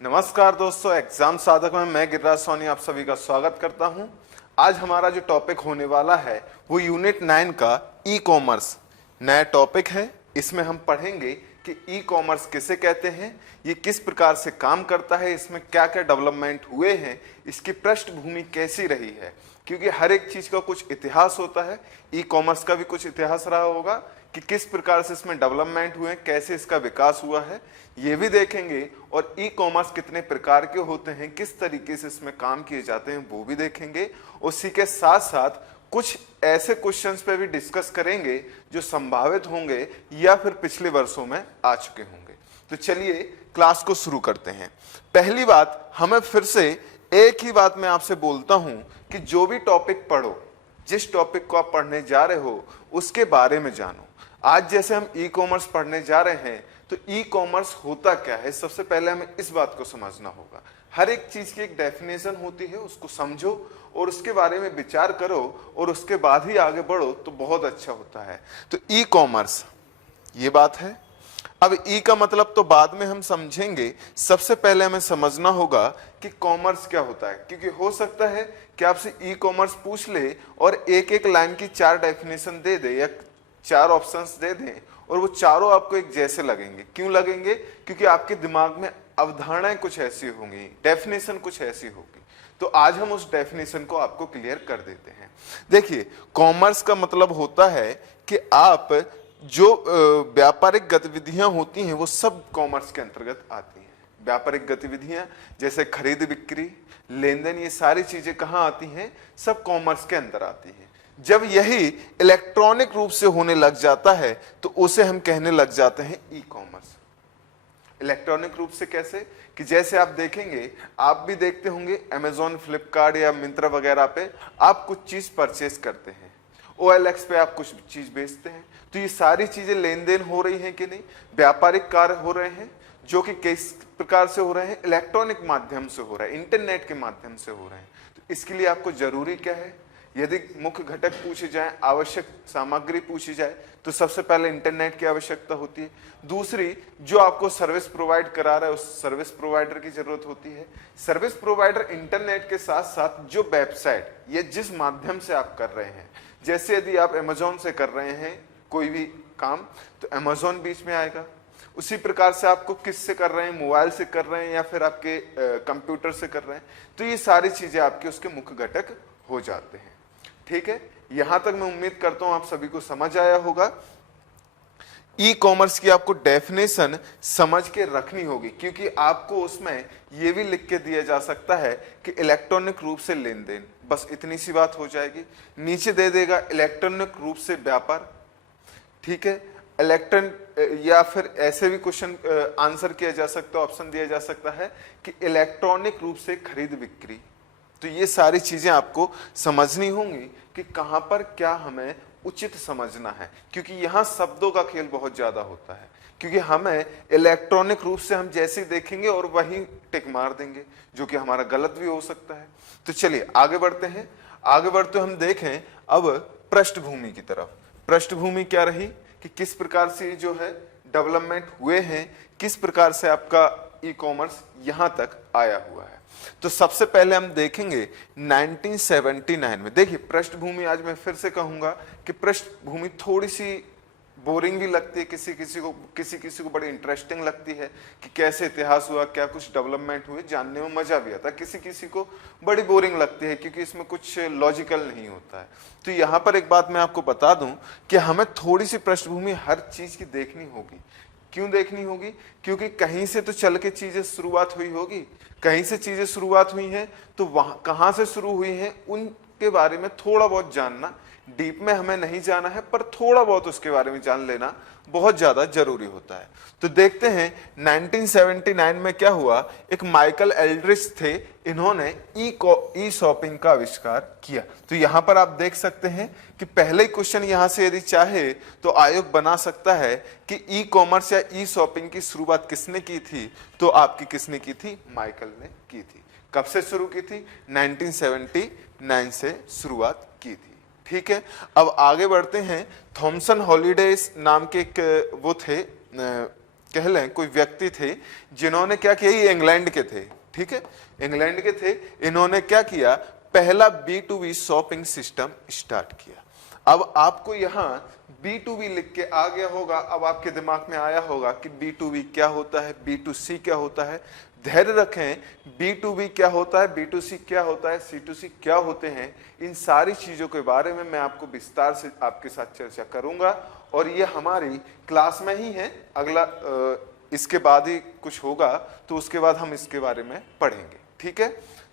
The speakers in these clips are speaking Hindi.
नमस्कार दोस्तों, एग्जाम साधक में मैं गिरिराज सोनी आप सभी का स्वागत करता हूं। आज हमारा जो टॉपिक होने वाला है वो यूनिट 9 का ई कॉमर्स नया टॉपिक है। इसमें हम पढ़ेंगे कि ई कॉमर्स किसे कहते हैं, ये किस प्रकार से काम करता है, इसमें क्या क्या डेवलपमेंट हुए हैं, इसकी पृष्ठभूमि कैसी रही है। क्योंकि हर एक चीज का कुछ इतिहास होता है, ई कॉमर्स का भी कुछ इतिहास रहा होगा कि किस प्रकार से इसमें डेवलपमेंट हुए, कैसे इसका विकास हुआ है, ये भी देखेंगे। और ई कॉमर्स कितने प्रकार के होते हैं, किस तरीके से इसमें काम किए जाते हैं, वो भी देखेंगे। उसी के साथ साथ कुछ ऐसे क्वेश्चंस पे भी डिस्कस करेंगे जो संभावित होंगे या फिर पिछले वर्षों में आ चुके होंगे। तो चलिए क्लास को शुरू करते हैं। पहली बात, हमें फिर से एक ही बात मैं आपसे बोलता हूं कि जो भी टॉपिक पढ़ो, जिस टॉपिक को आप पढ़ने जा रहे हो उसके बारे में जानो। आज जैसे हम ई कॉमर्स पढ़ने जा रहे हैं, तो ई कॉमर्स होता क्या है, सबसे पहले हमें इस बात को समझना होगा। हर एक चीज की एक डेफिनेशन होती है, उसको समझो और उसके बारे में विचार करो और उसके बाद ही आगे बढ़ो तो बहुत अच्छा होता है। तो ई कॉमर्स ये बात है। अब ई का मतलब तो बाद में हम समझेंगे, सबसे पहले हमें समझना होगा कि कॉमर्स क्या होता है। क्योंकि हो सकता है कि आपसे ई कॉमर्स पूछ ले और एक एक लाइन की 4 डेफिनेशन दे दे या 4 ऑप्शंस दे दें और वो चारों आपको एक जैसे लगेंगे। क्यों लगेंगे? क्योंकि आपके दिमाग में अवधारणाएं कुछ ऐसी होंगी, डेफिनेशन कुछ ऐसी होगी। तो आज हम उस डेफिनेशन को आपको क्लियर कर देते हैं। देखिए, कॉमर्स का मतलब होता है कि आप जो व्यापारिक गतिविधियां होती हैं वो सब कॉमर्स के अंतर्गत आती हैं। व्यापारिक गतिविधियां जैसे खरीद बिक्री, लेन देन, ये सारी चीजें कहाँ आती हैं? सब कॉमर्स के अंदर आती हैं। जब यही इलेक्ट्रॉनिक रूप से होने लग जाता है तो उसे हम कहने लग जाते हैं ई कॉमर्स। इलेक्ट्रॉनिक रूप से कैसे? कि जैसे आप देखेंगे, आप भी देखते होंगे अमेजॉन, फ्लिपकार्ट या मिंत्रा वगैरह पे आप कुछ चीज परचेस करते हैं, OLX पे आप कुछ चीज बेचते हैं। तो ये सारी चीजें लेन देन हो रही हैं कि नहीं? व्यापारिक कार्य हो रहे हैं, जो कि किस प्रकार से हो रहे हैं? इलेक्ट्रॉनिक माध्यम से हो रहा है, इंटरनेट के माध्यम से हो रहे हैं। तो इसके लिए आपको जरूरी क्या है? यदि मुख्य घटक पूछे जाए, आवश्यक सामग्री पूछी जाए, तो सबसे पहले इंटरनेट की आवश्यकता होती है। दूसरी, जो आपको सर्विस प्रोवाइड करा रहा है उस सर्विस प्रोवाइडर की जरूरत होती है। सर्विस प्रोवाइडर इंटरनेट के साथ साथ जो वेबसाइट या जिस माध्यम से आप कर रहे हैं, जैसे यदि आप अमेजोन से कर रहे हैं कोई भी काम, तो अमेजोन बीच में आएगा। उसी प्रकार से आपको किससे कर रहे हैं, मोबाइल से कर रहे हैं या फिर आपके कंप्यूटर से कर रहे हैं, तो ये सारी चीजें आपके उसके मुख्य घटक हो जाते हैं। ठीक है, यहां तक मैं उम्मीद करता हूं आप सभी को समझ आया होगा। ई कॉमर्स की आपको डेफिनेशन समझ के रखनी होगी, क्योंकि आपको उसमें यह भी लिख के दिया जा सकता है कि इलेक्ट्रॉनिक रूप से लेन देन, बस इतनी सी बात हो जाएगी। नीचे दे देगा इलेक्ट्रॉनिक रूप से व्यापार। ठीक है, या फिर ऐसे भी क्वेश्चन आंसर किया जा सकता है, ऑप्शन दिया जा सकता है कि इलेक्ट्रॉनिक रूप से खरीद बिक्री। तो ये सारी चीजें आपको समझनी होंगी कि कहां पर क्या हमें उचित समझना है, क्योंकि यहां शब्दों का खेल बहुत ज्यादा होता है। क्योंकि हमें इलेक्ट्रॉनिक रूप से हम जैसे देखेंगे और वही टिक मार देंगे, जो कि हमारा गलत भी हो सकता है। तो चलिए आगे बढ़ते हैं। आगे बढ़ते हम देखें अब पृष्ठभूमि की तरफ। पृष्ठभूमि क्या रही कि किस प्रकार से जो है डेवलपमेंट हुए हैं, किस प्रकार से आपका ई कॉमर्स यहां तक आया हुआ है। तो सबसे पहले हम देखेंगे 1979 में। देखिए, पृष्ठभूमि आज मैं फिर से कहूंगा कि पृष्ठभूमि थोड़ी सी बोरिंग भी लगती है किसी किसी को बड़ी इंटरेस्टिंग लगती है कि कैसे इतिहास हुआ, क्या कुछ डेवलपमेंट हुए, जानने में मजा भी आता है। किसी किसी को बड़ी बोरिंग लगती है क्योंकि इसमें कुछ लॉजिकल नहीं होता है। तो यहाँ पर एक बात मैं आपको बता दूं कि हमें थोड़ी सी पृष्ठभूमि हर चीज की देखनी होगी। क्यों देखनी होगी? क्योंकि कहीं से तो चल के चीजें शुरुआत हुई होगी, कहीं से चीजें शुरुआत हुई हैं, तो वहां कहां से शुरू हुई हैं उनके बारे में थोड़ा बहुत जानना, डीप में हमें नहीं जाना है पर थोड़ा बहुत उसके बारे में जान लेना बहुत ज्यादा जरूरी होता है। तो देखते हैं 1979 में क्या हुआ। एक माइकल एल्ड्रिच थे, इन्होंने ई शॉपिंग का आविष्कार किया। तो यहां पर आप देख सकते हैं कि पहले ही क्वेश्चन यहां से यदि चाहे तो आयोग बना सकता है कि ई कॉमर्स या ई शॉपिंग की शुरुआत किसने की थी, तो आपकी किसने की थी? माइकल ने की थी। कब से शुरू की थी? 1979 से शुरुआत की थी। ठीक है, अब आगे बढ़ते हैं। थॉमसन हॉलिडेज नाम के एक वो थे कह लें कोई व्यक्ति थे जिन्होंने क्या किया, ये इंग्लैंड के थे, ठीक है, इंग्लैंड के थे। इन्होंने क्या किया, पहला B2B शॉपिंग सिस्टम स्टार्ट किया। अब आपको यहां B2B लिख के आ गया होगा, अब आपके दिमाग में आया होगा कि B2B क्या होता है, B2C क्या होता है। धैर्य रखें, B2B क्या होता है, B2C क्या होता है, C2C क्या होते हैं, इन सारी चीजों के बारे में मैं आपको विस्तार से आपके साथ चर्चा करूंगा। और ये हमारी क्लास में ही है, अगला इसके बाद ही कुछ होगा तो उसके बाद हम इसके बारे में पढ़ेंगे, ठीक है।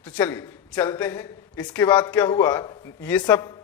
तो चलिए चलते हैं। इसके बाद क्या हुआ, ये सब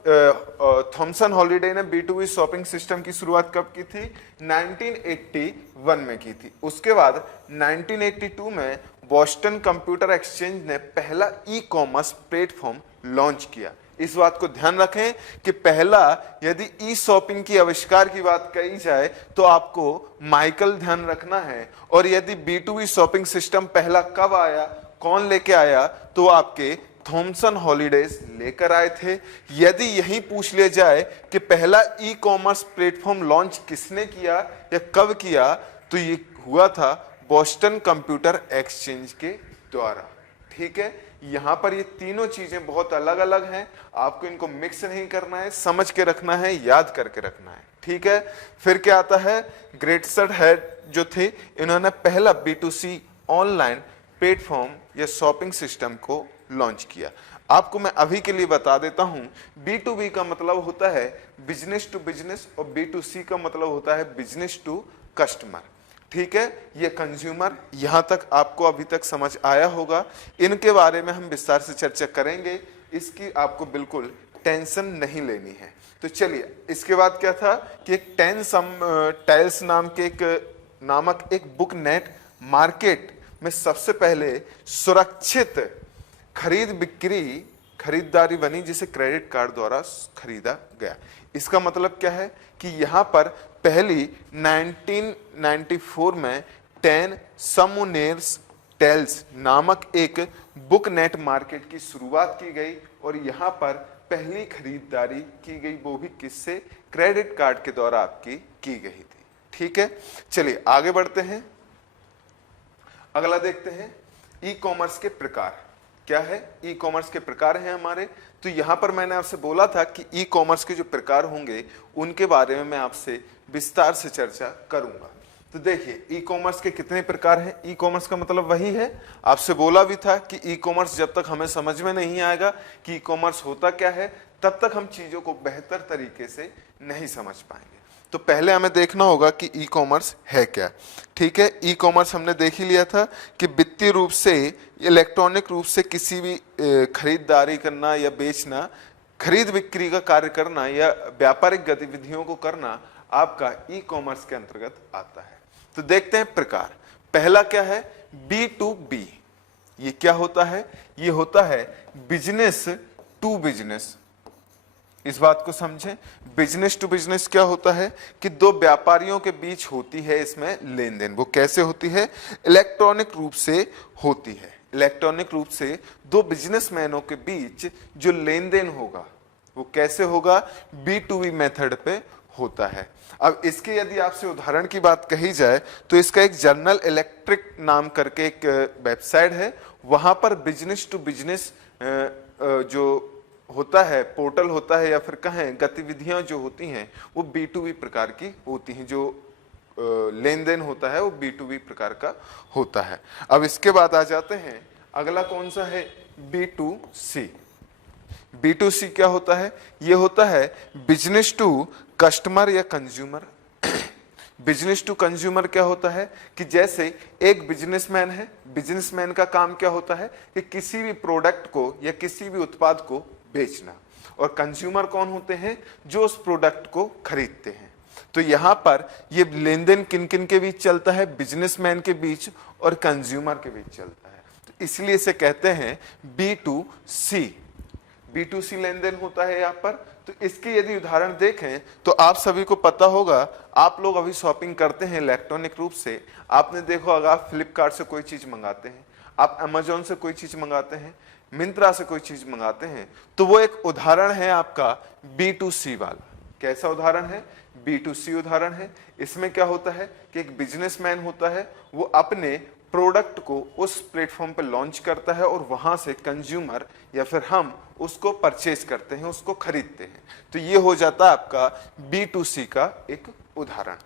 थॉमसन हॉलिडे ने B2B शॉपिंग सिस्टम की शुरुआत कब की थी, 1981 में की थी। उसके बाद 1982 में बोस्टन कंप्यूटर एक्सचेंज ने पहला ई कॉमर्स प्लेटफॉर्म लॉन्च किया। इस बात को ध्यान रखें कि पहला, यदि ई शॉपिंग की आविष्कार की बात कही जाए तो आपको माइकल ध्यान रखना है, और यदि B2B शॉपिंग सिस्टम पहला कब आया, कौन लेके आया, तो आपके थॉमसन हॉलिडेज लेकर आए थे। यदि यही पूछ लिया जाए कि पहला ई कॉमर्स प्लेटफॉर्म लॉन्च किसने किया या कब किया, तो ये हुआ था बोस्टन कंप्यूटर एक्सचेंज के द्वारा, ठीक है। यहां पर ये तीनों चीजें बहुत अलग अलग हैं, आपको इनको मिक्स नहीं करना है, समझ के रखना है, याद करके रखना है, ठीक है। फिर क्या आता है, ग्रेटसन हेड जो थे, इन्होंने पहला B2C ऑनलाइन प्लेटफॉर्म या शॉपिंग सिस्टम को लॉन्च किया। आपको मैं अभी के लिए बता देता हूं, B2B का मतलब होता है बिजनेस टू बिजनेस, और B2C का मतलब होता है बिजनेस टू कस्टमर, ठीक है। ये कंज्यूमर, यहां तक आपको अभी तक समझ आया होगा। इनके बारे में हम विस्तार से चर्चा करेंगे, इसकी आपको बिल्कुल टेंशन नहीं लेनी है। तो चलिए, इसके बाद क्या था कि एक टाइल्स नामक एक बुक नेट मार्केट में सबसे पहले सुरक्षित खरीदारी बनी, जिसे क्रेडिट कार्ड द्वारा खरीदा गया। इसका मतलब क्या है कि यहां पर पहली 1994 में 10 समोनेर्स टेल्स नामक एक बुक नेट मार्केट की शुरुआत की गई, और यहां पर पहली खरीदारी की गई, वो भी किससे, क्रेडिट कार्ड के द्वारा आपकी की गई थी, ठीक है। चलिए आगे बढ़ते हैं, अगला देखते हैं ई कॉमर्स के प्रकार। क्या है, ई कॉमर्स के प्रकार हैं हमारे। तो यहां पर मैंने आपसे बोला था कि ई कॉमर्स के जो प्रकार होंगे उनके बारे में मैं आपसे विस्तार से चर्चा करूंगा। तो देखिए, ई कॉमर्स के कितने प्रकार हैं। ई कॉमर्स का मतलब वही है, आपसे बोला भी था कि ई कॉमर्स जब तक हमें समझ में नहीं आएगा कि ई कॉमर्स होता क्या है, तब तक हम चीजों को बेहतर तरीके से नहीं समझ पाएंगे। तो पहले हमें देखना होगा कि ई कॉमर्स है क्या, ठीक है। ई कॉमर्स हमने देख ही लिया था कि वित्तीय रूप से, इलेक्ट्रॉनिक रूप से किसी भी खरीदारी करना या बेचना, खरीद बिक्री का कार्य करना या व्यापारिक गतिविधियों को करना आपका ई कॉमर्स के अंतर्गत आता है। तो देखते हैं प्रकार। पहला क्या है, B2B। ये क्या होता है, ये होता है बिजनेस टू बिजनेस। इस बात को समझें, बिजनेस टू बिजनेस क्या होता है कि दो व्यापारियों के बीच होती है इसमें लेन देन। वो कैसे होती है, इलेक्ट्रॉनिक रूप से होती है। इलेक्ट्रॉनिक रूप से दो बिजनेसमैनों के बीच जो लेन देन होगा वो कैसे होगा, B2B मेथड पे होता है। अब इसके यदि आपसे उदाहरण की बात कही जाए तो इसका एक जनरल इलेक्ट्रिक नाम करके एक वेबसाइट है, वहां पर बिजनेस टू बिजनेस जो होता है, पोर्टल होता है, या फिर कहें गतिविधियां जो होती हैं वो B2B प्रकार की होती हैं। जो लेन देन होता है वो B2B प्रकार का होता है। अब इसके बाद आ जाते हैं, अगला कौन सा है, B2C। B2C क्या होता है, ये होता है बिजनेस टू कस्टमर या कंज्यूमर। बिजनेस टू कंज्यूमर क्या होता है कि जैसे एक बिजनेसमैन है, बिजनेसमैन का काम क्या होता है कि किसी भी प्रोडक्ट को या किसी भी उत्पाद को बेचना, और कंज्यूमर कौन होते हैं, जो उस प्रोडक्ट को खरीदते हैं। तो यहां पर ये लेन देन किन किन के बीच चलता है, बिजनेसमैन के बीच और कंज्यूमर के बीच चलता है। तो इसलिए इसे कहते हैं B2C। B2C लेन देन होता है यहाँ पर। तो इसके यदि उदाहरण देखें तो आप सभी को पता होगा, आप लोग अभी शॉपिंग करते हैं इलेक्ट्रॉनिक रूप से। आपने देखो, अगर आप फ्लिपकार्ट से कोई चीज मंगाते हैं, आप अमेजोन से कोई चीज मंगाते हैं, मिंत्रा से कोई चीज मंगाते हैं, तो वो एक उदाहरण है आपका B2C वाला। कैसा उदाहरण है? B2C उदाहरण है। इसमें क्या होता है कि एक बिजनेसमैन होता है, वो अपने प्रोडक्ट को उस प्लेटफॉर्म पर लॉन्च करता है और वहां से कंज्यूमर या फिर हम उसको परचेज करते हैं, उसको खरीदते हैं। तो ये हो जाता है आपका B2C का एक उदाहरण।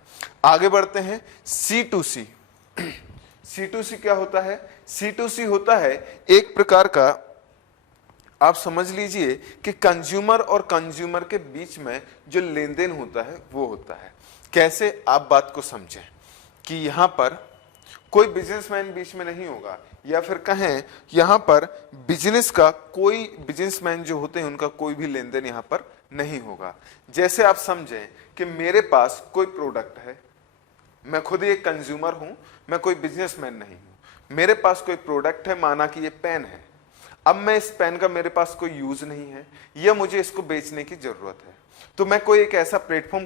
आगे बढ़ते हैं C2C। C2C क्या होता है? C2C होता है एक प्रकार का, आप समझ लीजिए कि कंज्यूमर और कंज्यूमर के बीच में जो लेन देन होता है वो होता है। कैसे? आप बात को समझें कि यहां पर कोई बिजनेसमैन बीच में नहीं होगा, या फिर कहें यहां पर बिजनेस का कोई बिजनेसमैन जो होते हैं उनका कोई भी लेन देन यहां पर नहीं होगा। जैसे आप समझें कि मेरे पास कोई प्रोडक्ट है, मैं खुद ही एक कंज्यूमर हूं, मैं कोई बिजनेसमैन नहीं हूं। मेरे पास कोई प्रोडक्ट है, माना कि ये पेन है। अब मैं इस पेन का मेरे पास कोई यूज नहीं है या मुझे इसको बेचने की जरूरत है, तो मैं कोई एक ऐसा प्लेटफॉर्म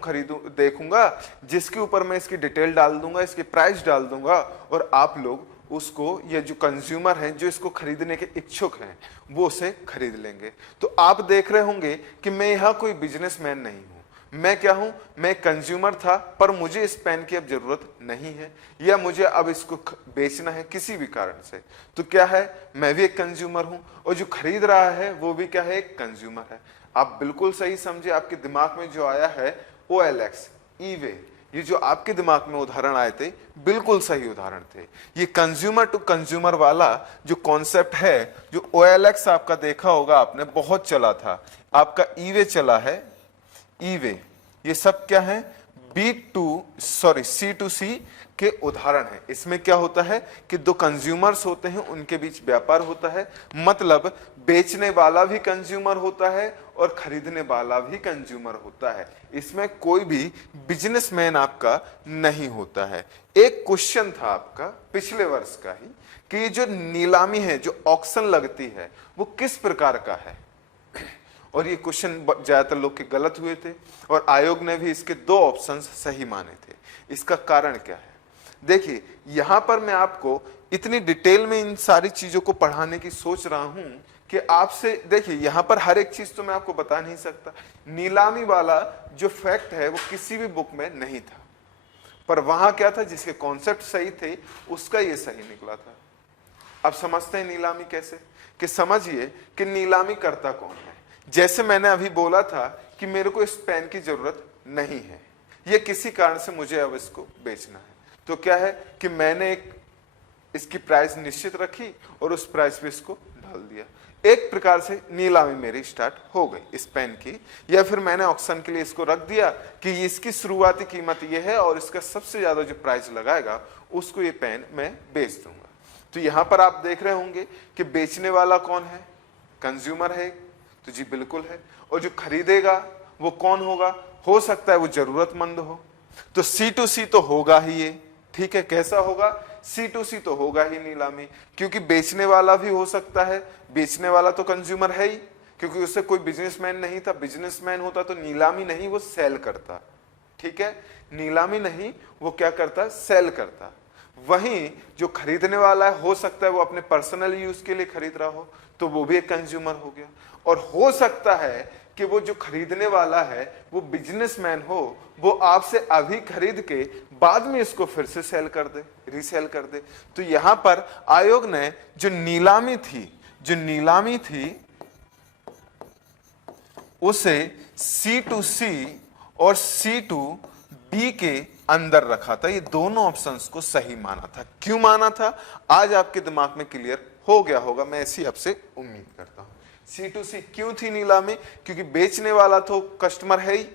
देखूंगा जिसके ऊपर मैं इसकी डिटेल डाल दूंगा, इसकी प्राइस डाल दूंगा, और आप लोग उसको, या जो कंज्यूमर हैं जो इसको खरीदने के इच्छुक हैं वो उसे खरीद लेंगे। तो आप देख रहे होंगे कि मैं यहाँ कोई बिजनेसमैन नहीं हूं, मैं क्या हूं? मैं कंज्यूमर था, पर मुझे इस पेन की अब जरूरत नहीं है, या मुझे अब इसको बेचना है किसी भी कारण से। तो क्या है? मैं भी एक कंज्यूमर हूं, और जो खरीद रहा है वो भी क्या है? एक कंज्यूमर है। आप बिल्कुल सही समझे। आपके दिमाग में जो आया है OLX, ई-वे, ये जो आपके दिमाग में उदाहरण आए थे बिल्कुल सही उदाहरण थे। ये कंज्यूमर टू कंज्यूमर वाला जो कॉन्सेप्ट है, जो OLX आपका देखा होगा आपने, बहुत चला था। आपका ई-वे चला है, ई-वे, ये सब क्या है? C2C के उदाहरण है। इसमें क्या होता है कि दो कंज्यूमर्स होते हैं, उनके बीच व्यापार होता है, मतलब बेचने वाला भी कंज्यूमर होता है और खरीदने वाला भी कंज्यूमर होता है। इसमें कोई भी बिजनेसमैन आपका नहीं होता है। एक क्वेश्चन था आपका पिछले वर्ष का ही कि ये जो नीलामी है, जो ऑक्शन लगती है, वो किस प्रकार का है, और ये क्वेश्चन ज्यादातर लोग के गलत हुए थे और आयोग ने भी इसके 2 ऑप्शंस सही माने थे। इसका कारण क्या है? देखिए, यहां पर मैं आपको इतनी डिटेल में इन सारी चीजों को पढ़ाने की सोच रहा हूं कि आपसे, देखिए यहां पर हर एक चीज तो मैं आपको बता नहीं सकता। नीलामी वाला जो फैक्ट है वो किसी भी बुक में नहीं था, पर वहां क्या था, जिसके कॉन्सेप्ट सही थे उसका ये सही निकला था। अब समझते हैं नीलामी कैसे, कि समझिए कि नीलामी करता कौन है। जैसे मैंने अभी बोला था कि मेरे को इस पेन की जरूरत नहीं है, ये किसी कारण से मुझे अब इसको बेचना है, तो क्या है कि मैंने एक इसकी प्राइस निश्चित रखी और उस प्राइस पे इसको डाल दिया। एक प्रकार से नीलामी मेरी स्टार्ट हो गई इस पेन की। या फिर मैंने ऑक्शन के लिए इसको रख दिया कि इसकी शुरुआती कीमत ये है और इसका सबसे ज्यादा जो प्राइस लगाएगा उसको ये पेन मैं बेच दूंगा। तो यहां पर आप देख रहे होंगे कि बेचने वाला कौन है? कंज्यूमर है। तो जी बिल्कुल है। और जो खरीदेगा वो कौन होगा? हो सकता है वो जरूरतमंद हो। तो C2C तो होगा ही ये, ठीक है। कैसा होगा? C2C तो होगा ही नीलामी, क्योंकि बेचने वाला भी हो सकता है। बेचने वाला तो कंज्यूमर है ही, क्योंकि उससे कोई बिजनेसमैन नहीं था। बिजनेसमैन होता तो नीलामी नहीं, वो सेल करता, ठीक है। नीलामी नहीं, वो क्या करता? सेल करता। वहीं जो खरीदने वाला है, हो सकता है वो अपने पर्सनल यूज के लिए खरीद रहा हो, तो वो भी एक कंज्यूमर हो गया। और हो सकता है कि वो जो खरीदने वाला है वो बिजनेसमैन हो, वो आपसे अभी खरीद के बाद में इसको फिर से सेल कर दे, रीसेल कर दे। तो यहां पर आयोग ने जो नीलामी थी उसे C2C और C2B के अंदर रखा था। ये दोनों ऑप्शंस को सही माना था। क्यों माना था? आज आपके दिमाग में क्लियर हो गया होगा, मैं ऐसी आपसे उम्मीद करता हूं। C2C क्यों थी नीलामी? क्योंकि बेचने वाला तो कस्टमर है ही।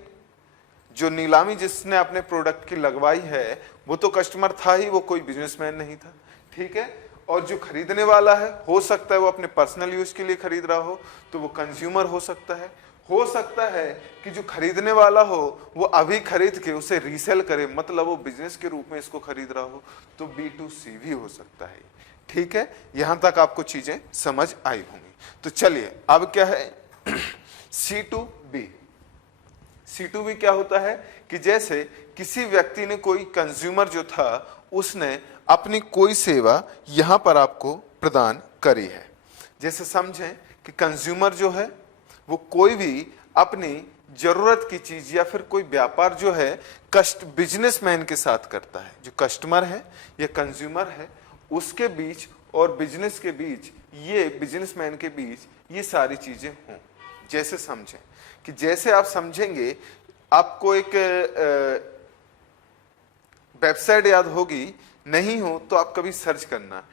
जो नीलामी जिसने अपने प्रोडक्ट की लगवाई है वो तो कस्टमर था ही, वो कोई बिजनेसमैन नहीं था, ठीक है। और जो खरीदने वाला है, हो सकता है वो अपने पर्सनल यूज के लिए खरीद रहा हो, तो वो कंज्यूमर हो सकता है। हो सकता है कि जो खरीदने वाला हो वो अभी खरीद के उसे रीसेल करे, मतलब वो बिजनेस के रूप में इसको खरीद रहा हो, तो B2C भी हो सकता है, ठीक है। यहां तक आपको चीजें समझ आई होंगी। तो चलिए अब क्या है C2B। C2B क्या होता है कि जैसे किसी व्यक्ति ने, कोई कंज्यूमर जो था, उसने अपनी कोई सेवा यहां पर आपको प्रदान करी है। जैसे समझें कि कंज्यूमर जो है वो कोई भी अपनी जरूरत की चीज या फिर कोई व्यापार जो है बिजनेसमैन के साथ करता है, जो कस्टमर है या कंज्यूमर है उसके बीच और बिजनेस के बीच, ये बिजनेसमैन के बीच ये सारी चीजें हों। जैसे समझें कि जैसे आप समझेंगे, आपको एक वेबसाइट याद होगी, नहीं हो तो आप कभी सर्च करना,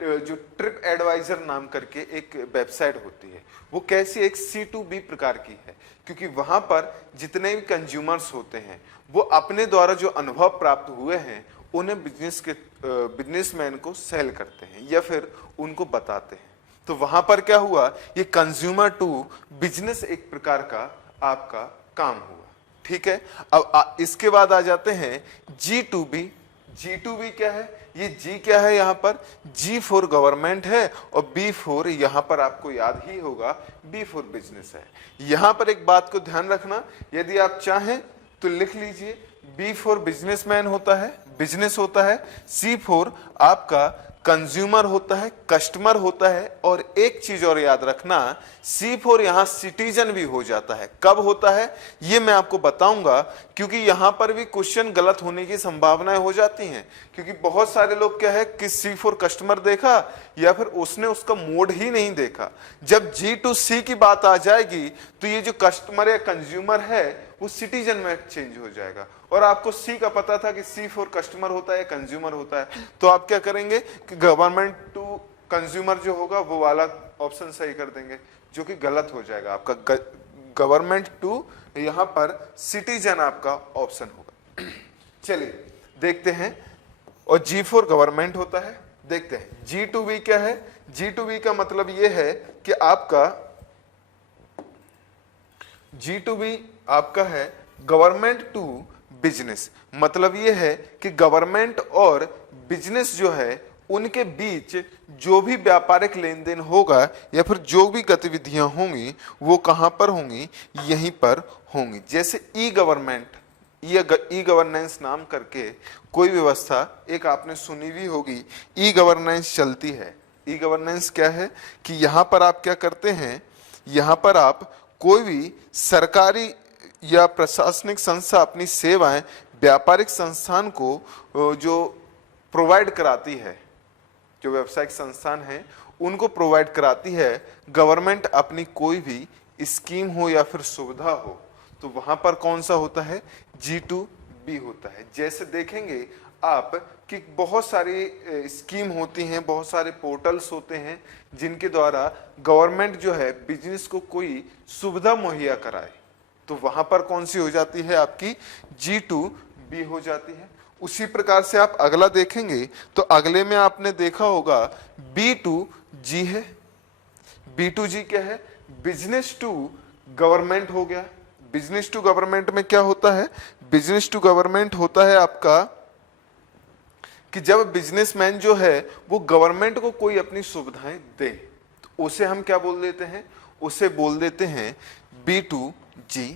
जो ट्रिप एडवाइजर नाम करके एक वेबसाइट होती है, वो कैसी एक C2B प्रकार की है, क्योंकि वहां पर जितने भी कंज्यूमर्स होते हैं वो अपने द्वारा जो अनुभव प्राप्त हुए हैं उन्हें बिजनेसमैन को सेल करते हैं या फिर उनको बताते हैं। तो वहां पर क्या हुआ, ये कंज्यूमर टू बिजनेस एक प्रकार का आपका काम हुआ। ठीक है, अब इसके बाद आ जाते हैं G2B। G2B क्या है, ये G क्या है, यहाँ पर G फॉर गवर्नमेंट है और B फॉर, यहाँ पर आपको याद ही होगा, B फॉर बिजनेस है। यहाँ पर एक बात को ध्यान रखना, यदि आप चाहें तो लिख लीजिए, B फॉर बिजनेसमैन होता है, बिजनेस होता है, C फॉर आपका कंज्यूमर होता है, कस्टमर होता है, और एक चीज और याद रखना, C4 यहां सिटीजन भी हो जाता है। कब होता है ये मैं आपको बताऊंगा, क्योंकि यहां पर भी क्वेश्चन गलत होने की संभावनाएं हो जाती हैं, क्योंकि बहुत सारे लोग क्या है कि C4 कस्टमर देखा या फिर उसने उसका मोड ही नहीं देखा। जब G2C की बात आ जाएगी तो ये जो कस्टमर या कंज्यूमर है वो सिटीजन में चेंज हो जाएगा, और आपको C का पता था कि C4 कस्टमर होता है, कंज्यूमर होता है, तो आप क्या करेंगे कि गवर्नमेंट टू कंज्यूमर जो होगा वो वाला ऑप्शन सही कर देंगे, जो कि गलत हो जाएगा आपका। गवर्नमेंट टू यहां पर सिटीजन आपका ऑप्शन होगा। चलिए देखते हैं, और G4 गवर्नमेंट होता है। देखते हैं G2B क्या है। G2B का मतलब ये है कि आपका G2B आपका है गवर्नमेंट टू बिजनेस। मतलब ये है कि गवर्नमेंट और बिजनेस जो है उनके बीच जो भी व्यापारिक लेन देन होगा या फिर जो भी गतिविधियां होंगी वो कहां पर होंगी, यहीं पर होंगी। जैसे ई गवर्नमेंट, ई गवर्नेंस नाम करके कोई व्यवस्था एक आपने सुनी हुई होगी, ई गवर्नेंस चलती है। ई गवर्नेंस क्या है कि यहां पर आप क्या करते हैं, यहां पर आप कोई भी सरकारी या प्रशासनिक संस्था अपनी सेवाएं व्यापारिक संस्थान को जो प्रोवाइड कराती है, जो व्यावसायिक संस्थान है उनको प्रोवाइड कराती है, गवर्नमेंट अपनी कोई भी स्कीम हो या फिर सुविधा हो, तो वहां पर कौन सा होता है, G2B होता है। जैसे देखेंगे आप कि बहुत सारी स्कीम होती हैं, बहुत सारे पोर्टल्स होते हैं जिनके द्वारा गवर्नमेंट जो है बिजनेस को कोई सुविधा मुहैया कराए, तो वहां पर कौन सी हो जाती है, आपकी G2B हो जाती है। उसी प्रकार से आप अगला देखेंगे तो अगले में आपने देखा होगा B2G है। B2G क्या है, बिजनेस टू गवर्नमेंट हो गया। बिजनेस टू गवर्नमेंट में क्या होता है, बिजनेस टू गवर्नमेंट होता है आपका कि जब बिजनेसमैन जो है वो गवर्नमेंट को कोई अपनी सुविधाएं दे, तो उसे हम क्या बोल देते हैं, उसे बोल देते हैं B2G।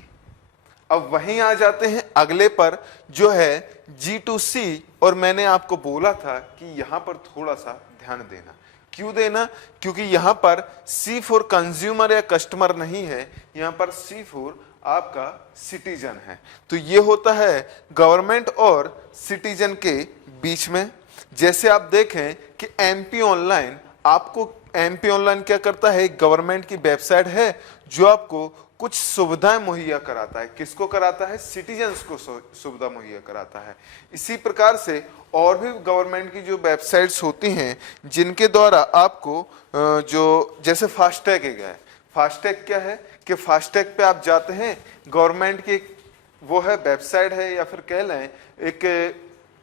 अब वहीं आ जाते हैं अगले पर जो है G2C, और मैंने आपको बोला था कि यहां पर थोड़ा सा ध्यान देना। क्यों देना, क्योंकि यहां पर C फॉर कंज्यूमर या कस्टमर नहीं है, यहां पर C फॉर आपका सिटीजन है। तो ये होता है गवर्नमेंट और सिटीजन के बीच में। जैसे आप देखें कि MP ऑनलाइन, आपको MP ऑनलाइन क्या करता है, गवर्नमेंट की वेबसाइट है जो आपको कुछ सुविधाएं मुहैया कराता है। किसको कराता है, सिटीजन्स को सुविधा मुहैया कराता है। इसी प्रकार से और भी गवर्नमेंट की जो वेबसाइट्स होती हैं जिनके द्वारा आपको जो, जैसे फास्टैग है, फास्टैग क्या है कि फास्टैग पे आप जाते हैं, गवर्नमेंट की वो है वेबसाइट है या फिर कह लें एक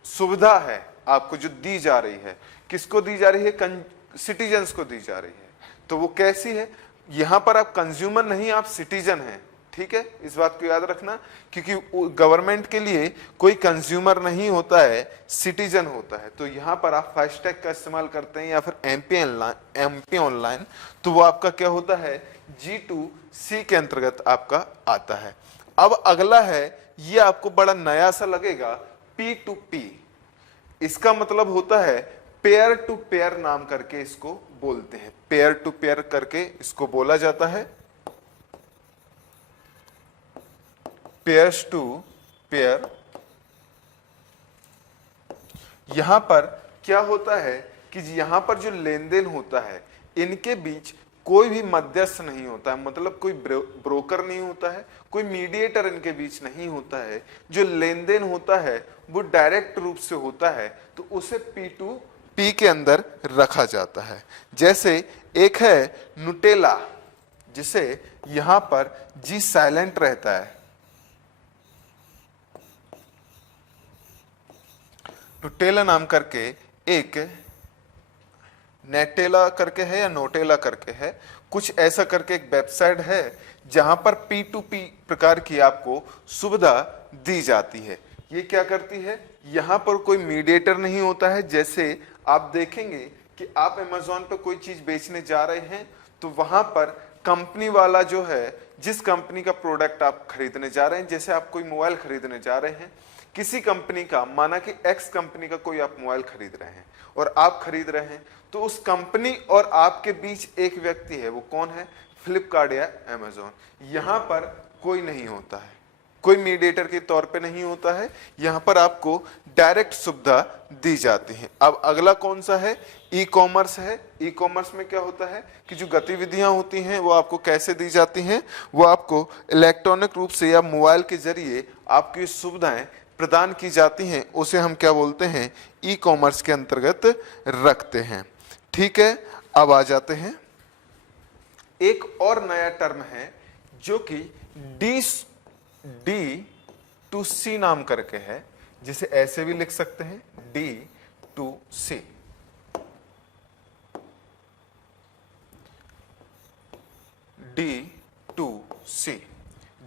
सुविधा है आपको जो दी जा रही है। किसको दी जा रही है, सिटीजन्स को दी जा रही है। तो वो कैसी है, यहां पर आप कंज्यूमर नहीं, आप सिटीजन हैं। ठीक है, इस बात को याद रखना, क्योंकि गवर्नमेंट के लिए कोई कंज्यूमर नहीं होता है, सिटीजन होता है। तो यहां पर आप फास्टैग का इस्तेमाल करते हैं या फिर MP ऑनलाइन, तो वो आपका क्या होता है, G2C के अंतर्गत आपका आता है। अब अगला है, ये आपको बड़ा नया सा लगेगा, P2P। इसका मतलब होता है पेयर टू पेयर नाम करके इसको बोलते हैं, पेयर टू पेयर करके इसको बोला जाता है। Pairs to pair. यहां पर क्या होता है कि यहां पर जो लेन देन होता है इनके बीच कोई भी मध्यस्थ नहीं होता है, मतलब कोई ब्रोकर नहीं होता है, कोई मीडिएटर इनके बीच नहीं होता है। जो लेन देन होता है वो डायरेक्ट रूप से होता है, तो उसे P2P के अंदर रखा जाता है। जैसे एक है नुटेला, जिसे यहां पर G साइलेंट रहता है। नुटेला नाम करके एक नेटेला करके है या नोटेला करके है, कुछ ऐसा करके एक वेबसाइट है जहां पर P2P प्रकार की आपको सुविधा दी जाती है। ये क्या करती है, यहां पर कोई मीडिएटर नहीं होता है। जैसे आप देखेंगे कि आप अमेज़न पे कोई चीज बेचने जा रहे हैं तो वहां पर कंपनी वाला जो है, जिस कंपनी का प्रोडक्ट आप खरीदने जा रहे हैं, जैसे आप कोई मोबाइल खरीदने जा रहे हैं किसी कंपनी का, माना कि एक्स कंपनी का कोई आप मोबाइल खरीद रहे हैं और आप खरीद रहे हैं, तो उस कंपनी और आपके बीच एक व्यक्ति है, वो कौन है, फ्लिपकार्ट या अमेज़न। यहां पर कोई नहीं होता है, कोई मीडिएटर के तौर पे नहीं होता है, यहां पर आपको डायरेक्ट सुविधा दी जाती है। अब अगला कौन सा है, ई कॉमर्स है। ई कॉमर्स में क्या होता है कि जो गतिविधियां होती हैं वो आपको कैसे दी जाती हैं, वो आपको इलेक्ट्रॉनिक रूप से या मोबाइल के जरिए आपकी सुविधाएं प्रदान की जाती हैं, उसे हम क्या बोलते हैं, ई कॉमर्स के अंतर्गत रखते हैं। ठीक है, अब आ जाते हैं, एक और नया टर्म है जो कि D2C नाम करके है, जिसे ऐसे भी लिख सकते हैं D2C।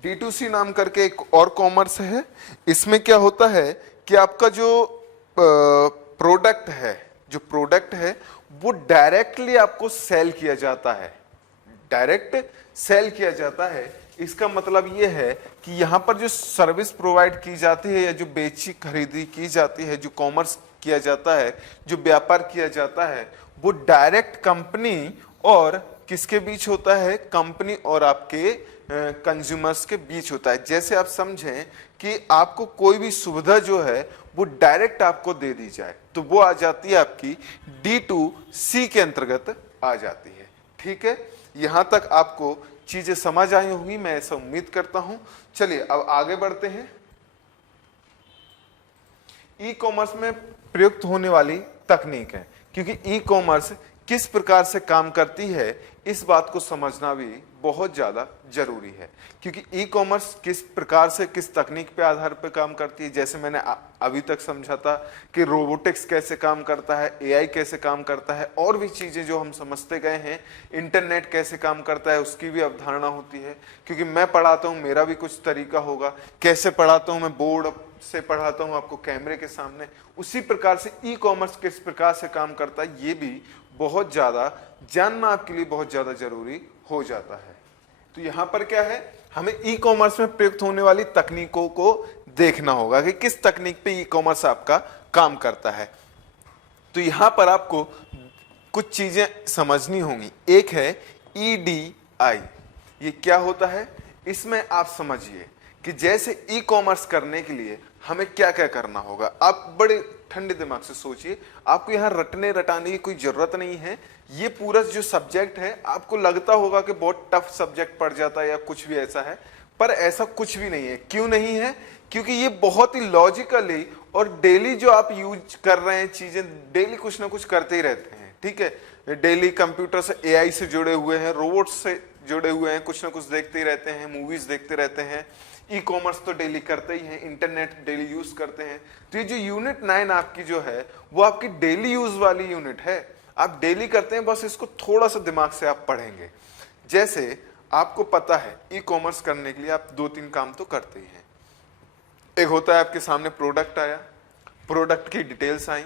D2C नाम करके एक और कॉमर्स है। इसमें क्या होता है कि आपका जो प्रोडक्ट है वो डायरेक्टली आपको सेल किया जाता है, डायरेक्ट सेल किया जाता है। इसका मतलब ये है कि यहां पर जो सर्विस प्रोवाइड की जाती है या जो बेची खरीदी की जाती है, जो कॉमर्स किया जाता है, जो व्यापार किया जाता है, वो डायरेक्ट कंपनी और किसके बीच होता है, कंपनी और आपके कंज्यूमर्स के बीच होता है। जैसे आप समझें कि आपको कोई भी सुविधा जो है वो डायरेक्ट आपको दे दी जाए, तो वो आ जाती है आपकी D2C के अंतर्गत आ जाती है। ठीक है, यहां तक आपको चीजें समझ आई होंगी, मैं ऐसा उम्मीद करता हूं। चलिए अब आगे बढ़ते हैं। ई कॉमर्स में प्रयुक्त होने वाली तकनीक है, क्योंकि ई कॉमर्स किस प्रकार से काम करती है इस बात को समझना भी बहुत ज्यादा जरूरी है। क्योंकि ई कॉमर्स किस प्रकार से किस तकनीक पे आधार पे काम करती है, जैसे मैंने अभी तक समझा था कि रोबोटिक्स कैसे काम करता है, एआई कैसे काम करता है, और भी चीजें जो हम समझते गए हैं, इंटरनेट कैसे काम करता है उसकी भी अवधारणा होती है। क्योंकि मैं पढ़ाता हूँ, मेरा भी कुछ तरीका होगा, कैसे पढ़ाता हूँ मैं, बोर्ड से पढ़ाता हूँ आपको कैमरे के सामने, उसी प्रकार से ई कॉमर्स किस प्रकार से काम करता है ये भी बहुत ज्यादा जानना आपके लिए बहुत ज्यादा जरूरी हो जाता है। तो यहां पर क्या है, हमें ई कॉमर्स में प्रयुक्त होने वाली तकनीकों को देखना होगा कि किस तकनीक पे ई कॉमर्स आपका काम करता है। तो यहां पर आपको कुछ चीजें समझनी होंगी। एक है EDI, ये क्या होता है, इसमें आप समझिए कि जैसे ई कॉमर्स करने के लिए हमें क्या क्या करना होगा। आप बड़े ठंडे दिमाग से सोचिए, आपको यहाँ रटने रटाने की कोई जरूरत नहीं है। ये पूरा जो सब्जेक्ट है आपको लगता होगा कि बहुत टफ सब्जेक्ट पड़ जाता है या कुछ भी ऐसा है, पर ऐसा कुछ भी नहीं है। क्यों नहीं है, क्योंकि ये बहुत ही लॉजिकली और डेली जो आप यूज कर रहे हैं चीजें, डेली कुछ ना कुछ करते ही रहते हैं। ठीक है, डेली कंप्यूटर से, एआई से जुड़े हुए हैं, रोबोट्स से जुड़े हुए हैं, कुछ ना कुछ देखते ही रहते हैं, मूवीज देखते रहते हैं, ई कॉमर्स तो डेली करते ही हैं, इंटरनेट डेली यूज करते हैं। तो ये जो यूनिट 9 आपकी जो है वो आपकी डेली यूज वाली यूनिट है, आप डेली करते हैं, बस इसको थोड़ा सा दिमाग से आप पढ़ेंगे। जैसे आपको पता है ई कॉमर्स करने के लिए आप 2-3 काम तो करते ही हैं। एक होता है आपके सामने प्रोडक्ट आया, प्रोडक्ट की डिटेल्स आई,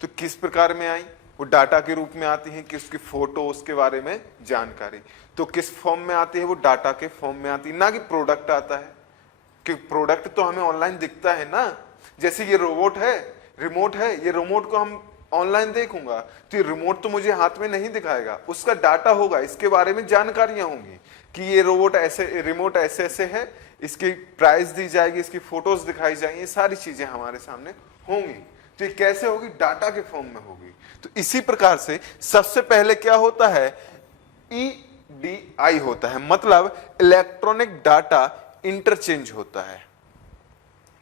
तो किस प्रकार में आई, वो डाटा के रूप में आती है कि उसकी फोटो, उसके बारे में जानकारी, तो किस फॉर्म में आती है, वो डाटा के फॉर्म में आती है, ना कि प्रोडक्ट आता है। कि प्रोडक्ट तो हमें ऑनलाइन दिखता है ना, जैसे ये रोबोट है, रिमोट है, ये रिमोट को हम ऑनलाइन देखूंगा तो ये रिमोट तो मुझे हाथ में नहीं दिखाएगा, उसका डाटा होगा, इसके बारे में जानकारियां होंगी कि ये रोबोट ऐसे, रिमोट ऐसे ऐसे है, इसकी प्राइस दी जाएगी, इसकी फोटोज दिखाई जाएंगी, ये सारी चीजें हमारे सामने होंगी। तो ये कैसे होगी? डाटा के फॉर्म में होगी। तो इसी प्रकार से सबसे पहले क्या होता है? EDI होता है, मतलब इलेक्ट्रॉनिक डाटा इंटरचेंज होता है।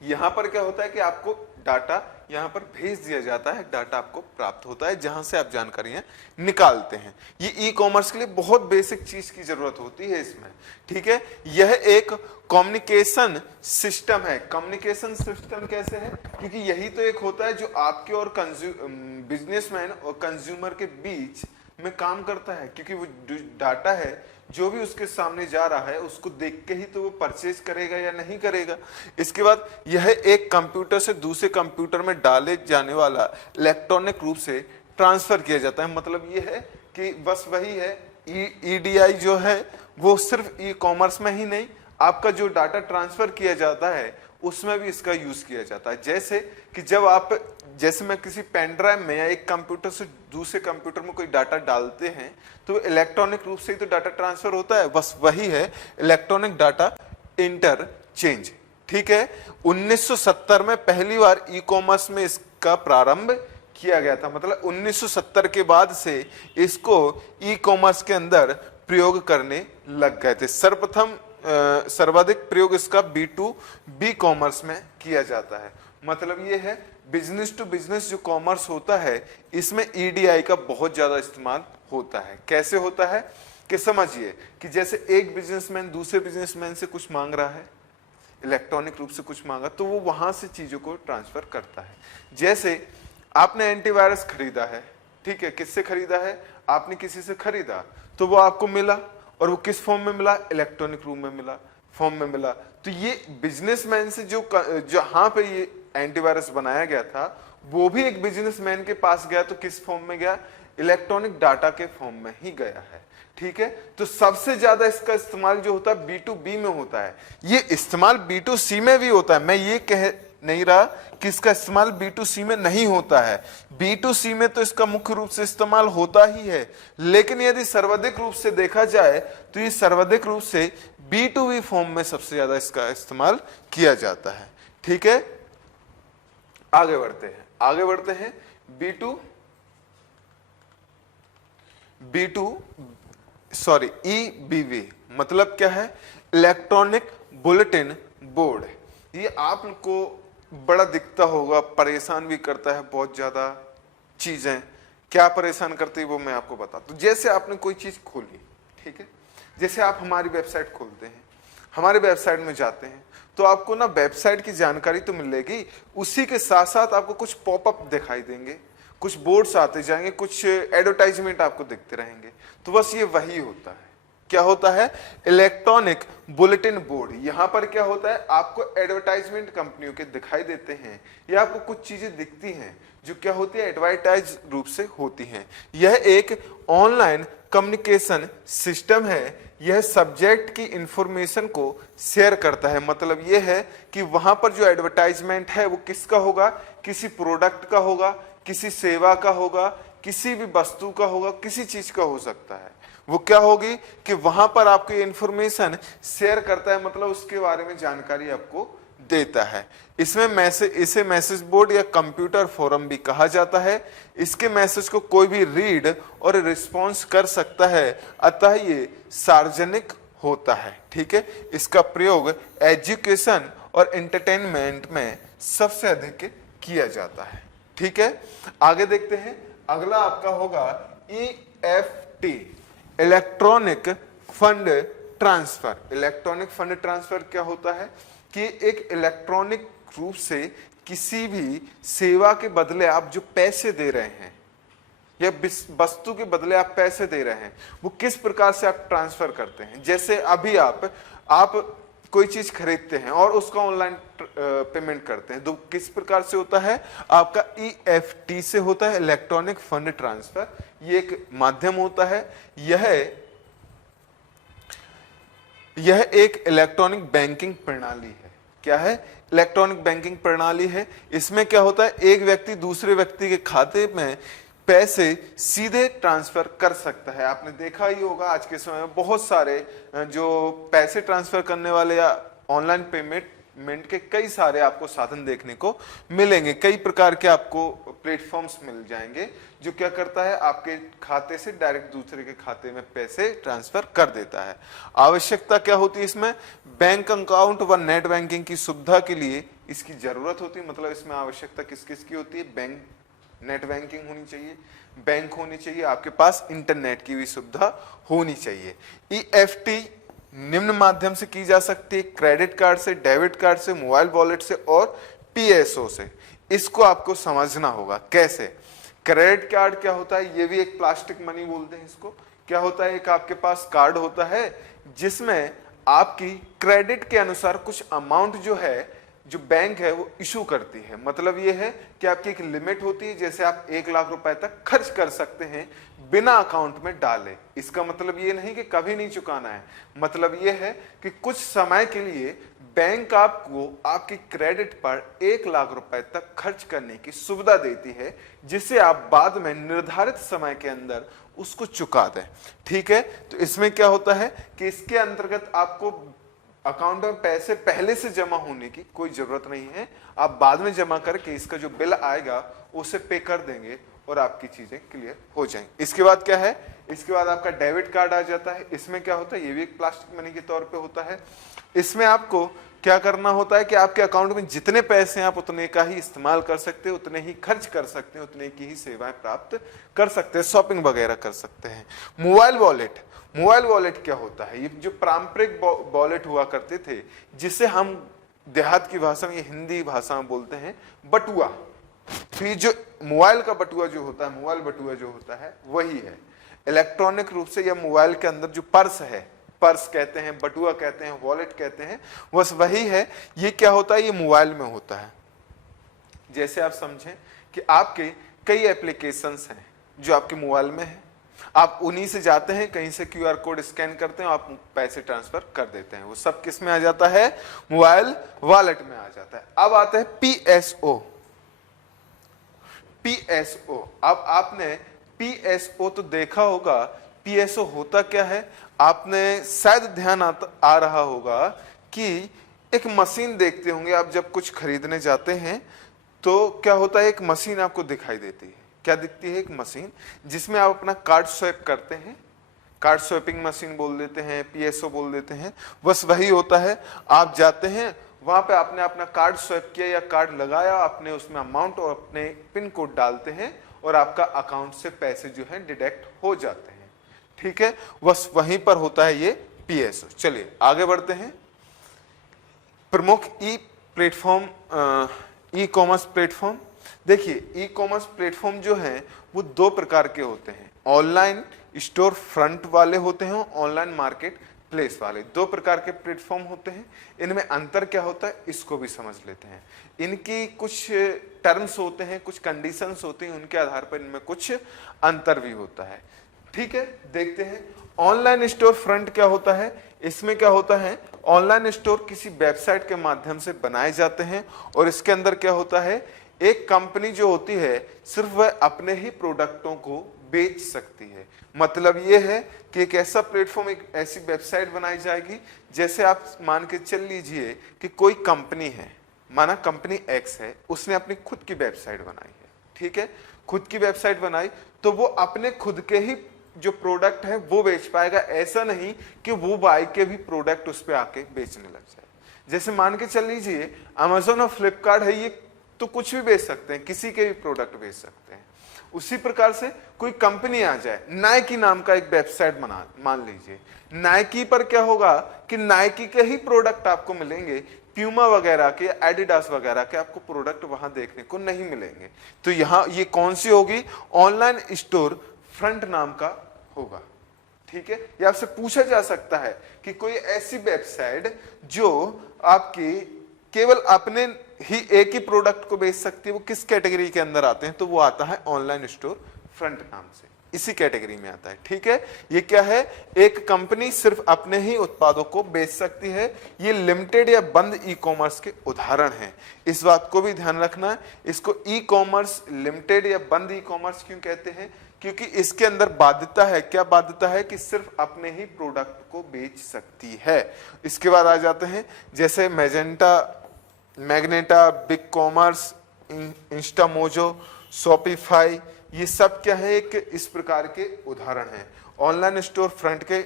यहां पर क्या होता है कि आपको डाटा यहां पर भेज दिया जाता है, डाटा आपको प्राप्त होता है जहां से आप जानकारियां निकालते हैं। ये ई कॉमर्स के लिए बहुत बेसिक चीज की जरूरत होती है इसमें, ठीक है। यह एक कम्युनिकेशन सिस्टम है। कम्युनिकेशन सिस्टम कैसे है? क्योंकि यही तो एक होता है जो आपके और बिजनेसमैन और कंज्यूमर के बीच में काम करता है, क्योंकि वो डाटा है जो भी उसके सामने जा रहा है उसको देख के ही तो वो परचेज करेगा या नहीं करेगा। इसके बाद यह एक कंप्यूटर से दूसरे कंप्यूटर में डाले जाने वाला इलेक्ट्रॉनिक रूप से ट्रांसफर किया जाता है। मतलब ये है कि बस वही है, EDI जो है वो सिर्फ ई कॉमर्स में ही नहीं, आपका जो डाटा ट्रांसफर किया जाता है उसमें भी इसका यूज किया जाता है। जैसे कि जैसे मैं किसी पेन ड्राइव में या एक कंप्यूटर से दूसरे कंप्यूटर में कोई डाटा डालते हैं तो इलेक्ट्रॉनिक रूप से ही तो डाटा ट्रांसफर होता है, बस वही है इलेक्ट्रॉनिक डाटा इंटरचेंज, ठीक है। 1970 में पहली बार ई कॉमर्स में इसका प्रारंभ किया गया था। मतलब 1970 के बाद से इसको ई कॉमर्स के अंदर प्रयोग करने लग गए थे। सर्वाधिक प्रयोग इसका B2B कॉमर्स में किया जाता है। मतलब ये है बिजनेस टू बिजनेस जो कॉमर्स होता है इसमें EDI का बहुत ज्यादा इस्तेमाल होता है। कैसे होता है कि समझिए कि जैसे एक बिजनेसमैन दूसरे बिजनेसमैन से कुछ मांग रहा है, इलेक्ट्रॉनिक रूप से कुछ मांगा, तो वो वहां से चीजों को ट्रांसफर करता है। जैसे आपने एंटीवायरस खरीदा है, ठीक है, किससे खरीदा है? आपने किसी से खरीदा, तो वो आपको मिला, और वो किस फॉर्म में मिला? इलेक्ट्रॉनिक रूप में मिला, फॉर्म में मिला। तो ये बिजनेसमैन से जहां पे ये एंटीवायरस बनाया गया था वो भी एक बिजनेसमैन के पास गया, तो किस फॉर्म में गया? इलेक्ट्रॉनिक डाटा के फॉर्म में ही गया है, ठीक है। तो सबसे ज्यादा इसका इस्तेमाल जो होता है B2B में होता है। ये इस्तेमाल B2C में भी होता है, मैं ये कह नहीं रहा कि इसका इस्तेमाल B2C में नहीं होता है। B2C में तो इसका मुख्य रूप से इस्तेमाल होता ही है, लेकिन यदि सर्वाधिक रूप से देखा जाए तो ये सर्वाधिक रूप से B2B फॉर्म में सबसे ज्यादा इसका इस्तेमाल किया जाता है, ठीक है। आगे बढ़ते हैं EBB मतलब क्या है? Electronic bulletin board. ये आपको बड़ा दिखता होगा, परेशान भी करता है बहुत ज्यादा चीजें। क्या परेशान करती है वो मैं आपको बताता हूं। जैसे आपने कोई चीज खोली, ठीक है, जैसे आप हमारी वेबसाइट खोलते हैं, हमारे वेबसाइट में जाते हैं, तो आपको ना वेबसाइट की जानकारी तो मिलेगी, उसी के साथ साथ आपको कुछ पॉपअप दिखाई देंगे, कुछ बोर्ड्स आते जाएंगे, कुछ एडवर्टाइजमेंट आपको दिखते रहेंगे। तो बस ये वही होता है। क्या होता है? Electronic bulletin board. यहां पर क्या होता है? आपको एडवर्टाइजमेंट कंपनियों के दिखाई देते हैं, या आपको कुछ चीजें दिखती हैं जो क्या होती है? एडवर्टाइज रूप से होती हैं। यह एक ऑनलाइन कम्युनिकेशन सिस्टम है। यह सब्जेक्ट की इंफॉर्मेशन को शेयर करता है। मतलब यह है कि वहां पर जो एडवर्टाइजमेंट है वो किसका होगा? किसी प्रोडक्ट का होगा, किसी सेवा का होगा, किसी भी वस्तु का होगा, किसी चीज का हो सकता है। वो क्या होगी कि वहां पर आपको इंफॉर्मेशन शेयर करता है, मतलब उसके बारे में जानकारी आपको देता है। इसे मैसेज बोर्ड या कंप्यूटर फोरम भी कहा जाता है। इसके मैसेज को कोई भी रीड और रिस्पॉन्स कर सकता है, अतः ये सार्वजनिक होता है, ठीक है। इसका प्रयोग एजुकेशन और एंटरटेनमेंट में सबसे अधिक किया जाता है, ठीक है। आगे देखते हैं। अगला आपका होगा EFT, electronic fund transfer. Electronic fund transfer क्या होता है कि एक इलेक्ट्रॉनिक रूप से किसी भी सेवा के बदले आप जो पैसे दे रहे हैं या वस्तु के बदले आप पैसे दे रहे हैं, वो किस प्रकार से आप ट्रांसफर करते हैं। जैसे अभी आप कोई चीज खरीदते हैं और उसका ऑनलाइन पेमेंट करते हैं, तो किस प्रकार से होता है? आपका EFT से होता है, इलेक्ट्रॉनिक फंड ट्रांसफर। ये एक माध्यम होता है। यह एक इलेक्ट्रॉनिक बैंकिंग प्रणाली है। क्या है? इलेक्ट्रॉनिक बैंकिंग प्रणाली है। इसमें क्या होता है? एक व्यक्ति दूसरे व्यक्ति के खाते में पैसे सीधे ट्रांसफर कर सकता है। आपने देखा ही होगा आज के समय में बहुत सारे जो पैसे ट्रांसफर करने वाले या ऑनलाइन पेमेंट के कई सारे आपको साधन देखने को मिलेंगे, कई प्रकार के आपको प्लेटफॉर्म्स मिल जाएंगे जो क्या करता है, आपके खाते से डायरेक्ट दूसरे के खाते में पैसे ट्रांसफर कर देता है। आवश्यकता क्या होती है इसमें, बैंक अकाउंट व नेट बैंकिंग की सुविधा के लिए इसकी जरूरत होती है। मतलब इसमें आवश्यकता किस किस की होती है, बैंक, नेट बैंकिंग होनी चाहिए, बैंक होनी चाहिए, आपके पास इंटरनेट की भी सुविधा होनी चाहिए। EFT निम्न माध्यम से की जा सकती है, क्रेडिट कार्ड से, डेबिट कार्ड से, मोबाइल वॉलेट से और PSO से। इसको आपको समझना होगा कैसे। क्रेडिट कार्ड क्या होता है, ये भी एक प्लास्टिक मनी बोलते हैं इसको। क्या होता है, एक आपके पास कार्ड होता है जिसमें आपकी क्रेडिट के अनुसार कुछ अमाउंट जो है, जो बैंक है वो इशू करती है। मतलब ये है कि आपकी एक लिमिट होती है, जैसे आप 1 लाख रुपए तक खर्च कर सकते हैं बिना अकाउंट में डाले। इसका मतलब ये नहीं कि कभी नहीं चुकाना है, मतलब ये है कि कुछ समय के लिए बैंक आपको आपकी क्रेडिट पर 1 लाख रुपए तक खर्च करने की सुविधा देती है, जिसे आप बाद में निर्धारित समय के अंदर उसको चुका दें। ठीक है, तो इसमें क्या होता है कि इसके अंतर्गत आपको अकाउंट में पैसे पहले से जमा होने की कोई जरूरत नहीं है, आप बाद में जमा करके इसका जो बिल आएगा उसे पे कर देंगे और आपकी चीजें क्लियर हो जाएंगी। इसके बाद क्या है, इसके बाद आपका डेबिट कार्ड आ जाता है। इसमें क्या होता है, ये भी एक प्लास्टिक मनी के तौर पे होता है। इसमें आपको क्या करना होता है कि आपके अकाउंट में जितने पैसे हैं आप उतने का ही इस्तेमाल कर सकते हैं, उतने ही खर्च कर सकते हैं, उतने की ही सेवाएं प्राप्त कर सकते हैं, शॉपिंग वगैरह कर सकते हैं। मोबाइल वॉलेट, मोबाइल वॉलेट क्या होता है, ये जो पारंपरिक वॉलेट हुआ करते थे, जिसे हम देहात की भाषा में, हिंदी भाषा में बोलते हैं बटुआ। तो ये जो मोबाइल का बटुआ जो होता है, मोबाइल बटुआ जो होता है वही है। इलेक्ट्रॉनिक रूप से या मोबाइल के अंदर जो पर्स है, पर्स कहते हैं, बटुआ कहते हैं, वॉलेट कहते हैं, बस वही है। ये क्या होता है, ये मोबाइल में होता है। जैसे आप समझें कि आपके कई एप्लीकेशंस हैं जो आपके मोबाइल में है, आप उन्हीं से जाते हैं, कहीं से QR कोड स्कैन करते हैं, आप पैसे ट्रांसफर कर देते हैं, वो सब किस में आ जाता है, मोबाइल वॉलेट में आ जाता है। अब आता है PSO। PSO, अब आपने PSO तो देखा होगा, PSO होता क्या है, आपने शायद ध्यान आ रहा होगा कि एक मशीन देखते होंगे आप, जब कुछ खरीदने जाते हैं तो क्या होता है, एक मशीन आपको दिखाई देती है। क्या दिखती है, एक मशीन जिसमें आप अपना कार्ड स्वैप करते हैं, कार्ड स्वैपिंग मशीन बोल देते हैं, PSO बोल देते हैं, बस वही होता है। आप जाते हैं वहां पे, आपने अपना कार्ड स्वैप किया या कार्ड लगाया, आपने उसमें अमाउंट और अपने पिन कोड डालते हैं और आपका अकाउंट से पैसे जो है डिडक्ट हो जाते हैं। ठीक है, बस वहीं पर होता है ये PSO। चलिए आगे बढ़ते हैं। प्रमुख ई कॉमर्स प्लेटफॉर्म। देखिए, ई कॉमर्स प्लेटफॉर्म जो है वो 2 प्रकार के होते हैं, ऑनलाइन स्टोर फ्रंट वाले होते हैं, ऑनलाइन मार्केट प्लेस वाले। 2 प्रकार के प्लेटफॉर्म होते हैं। इनमें अंतर क्या होता है इसको भी समझ लेते हैं। इनकी कुछ टर्म्स होते हैं, कुछ कंडीशंस होती हैं, उनके आधार पर इनमें कुछ अंतर भी होता है। ठीक है, देखते हैं। ऑनलाइन स्टोर फ्रंट क्या होता है, इसमें क्या होता है, ऑनलाइन स्टोर किसी वेबसाइट के माध्यम से बनाए जाते हैं और इसके अंदर क्या होता है, एक कंपनी जो होती है सिर्फ वह अपने ही प्रोडक्टों को बेच सकती है। मतलब ये है कि एक ऐसा प्लेटफॉर्म, एक ऐसी वेबसाइट बनाई जाएगी, जैसे आप मान के चल लीजिए कि कोई कंपनी है, माना कंपनी X है, उसने अपनी खुद की वेबसाइट बनाई है। ठीक है, खुद की वेबसाइट बनाई तो वो अपने खुद के ही जो प्रोडक्ट है वो बेच पाएगा, ऐसा नहीं कि वो बाई के भी प्रोडक्ट उस पे आके बेचने लग जाए। जैसे मान के चल लीजिए Amazon और फ्लिपकार्ट है, ये तो कुछ भी बेच सकते हैं, किसी के भी प्रोडक्ट बेच सकते हैं। उसी प्रकार से कोई कंपनी आ जाए, नाइकी नाम का एक वेबसाइट बना, मान लीजिए, नाइकी पर क्या होगा कि नाइकी के ही प्रोडक्ट आपको मिलेंगे, प्यूमा वगैरह के, एडिडास वगैरह के आपको प्रोडक्ट वहां देखने को नहीं मिलेंगे। तो यहाँ ये कौन सी होगी, ऑनलाइन स्टोर फ्रंट नाम का होगा। ठीक है, ये आपसे पूछा जा सकता है कि कोई ऐसी वेबसाइट जो आपकी केवल अपने ही एक ही प्रोडक्ट को बेच सकती है, वो किस कैटेगरी के अंदर आते हैं, तो वो आता है ऑनलाइन स्टोर फ्रंट नाम से, इसी कैटेगरी में आता है। ठीक है, ये क्या है, एक कंपनी सिर्फ अपने ही उत्पादों को बेच सकती है। ये लिमिटेड या बंद ई कॉमर्स के उदाहरण हैं, इस बात को भी ध्यान रखना है। इसको ई कॉमर्स लिमिटेड या बंद ई कॉमर्स क्यों कहते हैं, क्योंकि इसके अंदर बाध्यता है, क्या बाध्यता है कि सिर्फ अपने ही प्रोडक्ट को बेच सकती है। इसके बाद आ जाते हैं जैसे magenta, big commerce, Instamojo, Shopify, ये सब क्या है, एक इस प्रकार के उदाहरण हैं। ऑनलाइन स्टोर फ्रंट के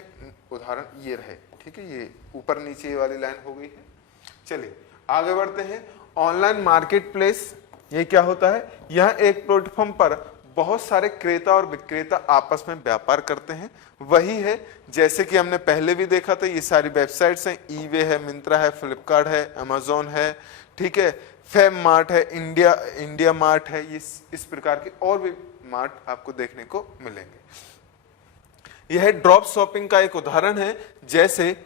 उदाहरण ये रहे, ठीक है, ये ऊपर नीचे ये वाली लाइन हो गई है। चलिए आगे बढ़ते हैं। ऑनलाइन मार्केट प्लेस, ये क्या होता है, यह एक प्लेटफॉर्म पर बहुत सारे क्रेता और विक्रेता आपस में व्यापार करते हैं। वही है जैसे कि हमने पहले भी देखा था, ये सारी वेबसाइट्स हैं, ईवे है, मिंत्रा है, फ्लिपकार्ट है, अमेजोन है, ठीक है, फेम मार्ट है, इंडिया मार्ट है, ये इस प्रकार के और भी मार्ट आपको देखने को मिलेंगे। यह ड्रॉप शॉपिंग का एक उदाहरण है। जैसे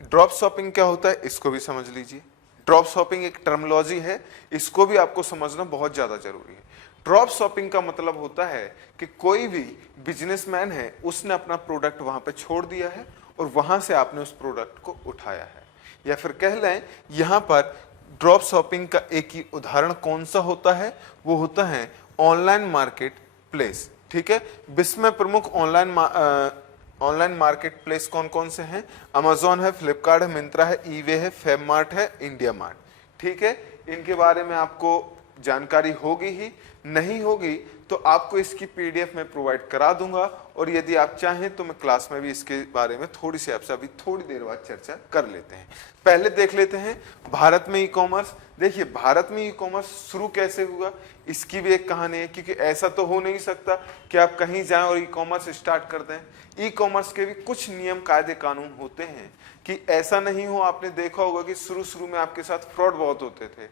ड्रॉप शॉपिंग क्या होता है इसको भी समझ लीजिए। ड्रॉप शॉपिंग एक टर्मिनोलॉजी है, इसको भी आपको समझना बहुत ज्यादा जरूरी है। ड्रॉप शॉपिंग का मतलब होता है कि कोई भी बिजनेसमैन है, उसने अपना प्रोडक्ट वहां पे छोड़ दिया है और वहां से आपने उस प्रोडक्ट को उठाया है। या फिर कह लें यहां पर ड्रॉप शॉपिंग का एक ही उदाहरण कौन सा होता है, वो होता है ऑनलाइन मार्केट प्लेस, ठीक है। विश्व में प्रमुख ऑनलाइन मार्केट प्लेस कौन कौन से हैं, अमेजोन है, फ्लिपकार्ट है, मिंत्रा है, ईवे है, फेम मार्ट है, इंडिया मार्ट, ठीक है। इनके बारे में आपको जानकारी होगी ही, नहीं होगी तो आपको इसकी पीडीएफ में प्रोवाइड करा दूंगा, और यदि आप चाहें तो मैं क्लास में भी इसके बारे में थोड़ी सी आपसे अभी थोड़ी देर बाद चर्चा कर लेते हैं। पहले देख लेते हैं भारत में ई कॉमर्स। देखिए भारत में ई कॉमर्स शुरू कैसे हुआ, इसकी भी एक कहानी है, क्योंकि ऐसा तो हो नहीं सकता कि आप कहीं जाएं और ई कॉमर्स स्टार्ट कर दें। ई कॉमर्स के भी कुछ नियम कायदे कानून होते हैं कि ऐसा नहीं हो। आपने देखा होगा कि शुरू में आपके साथ फ्रॉड बहुत होते थे,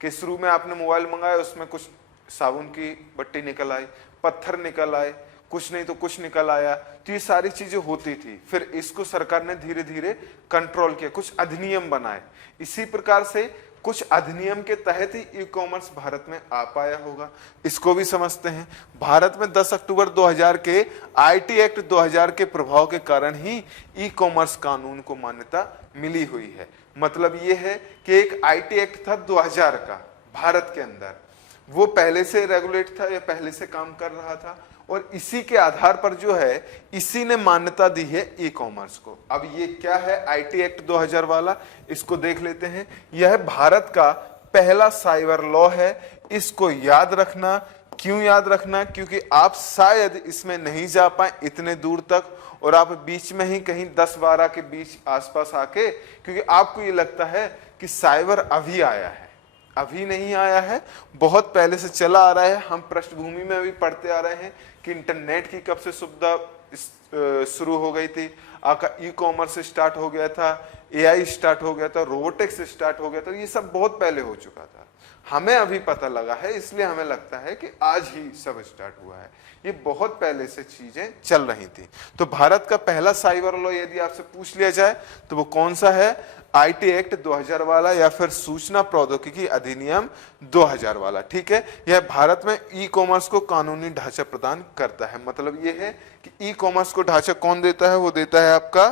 कि शुरू में आपने मोबाइल मंगाया, उसमें कुछ साबुन की बट्टी निकल आई, पत्थर निकल आए, कुछ नहीं तो कुछ निकल आया, तो ये सारी चीजें होती थी। फिर इसको सरकार ने धीरे धीरे कंट्रोल किया, कुछ अधिनियम बनाए। इसी प्रकार से कुछ अधिनियम के तहत ही ई कॉमर्स भारत में आ पाया होगा, इसको भी समझते हैं। भारत में 10 अक्टूबर 2000 के आईटी एक्ट 2000 के प्रभाव के कारण ही ई कॉमर्स कानून को मान्यता मिली हुई है। मतलब ये है कि एक आईटी एक्ट था 2000 का भारत के अंदर, वो पहले से रेगुलेट था या पहले से काम कर रहा था, और इसी के आधार पर जो है इसी ने मान्यता दी है ई कॉमर्स को। अब ये क्या है आईटी एक्ट 2000 वाला, इसको देख लेते हैं। यह भारत का पहला साइबर लॉ है। इसको याद रखना, क्यों याद रखना, क्योंकि आप शायद इसमें नहीं जा पाए इतने दूर तक, और आप बीच में ही कहीं 10-12 के बीच आसपास आके, क्योंकि आपको ये लगता है कि साइबर अभी आया है, अभी नहीं आया है, बहुत पहले से चला आ रहा है। हम पृष्ठभूमि में भी पढ़ते आ रहे हैं कि इंटरनेट की कब से सुविधा शुरू हो गई थी, आपका ई कॉमर्स स्टार्ट हो गया था, एआई स्टार्ट हो गया था, रोबोटिक्स स्टार्ट हो गया था, ये सब बहुत पहले हो चुका था। हमें अभी पता लगा है, इसलिए हमें लगता है कि आज ही सब स्टार्ट हुआ है, ये बहुत पहले से चीजें चल रही थी। तो भारत का पहला साइबर लॉ यदि आपसे पूछ लिया जाए तो वो कौन सा है, आईटी एक्ट 2000 वाला या फिर सूचना प्रौद्योगिकी अधिनियम 2000 वाला, ठीक है। यह भारत में ई कॉमर्स को कानूनी ढांचा प्रदान करता है। मतलब यह है कि ई कॉमर्स को ढांचा कौन देता है, वो देता है आपका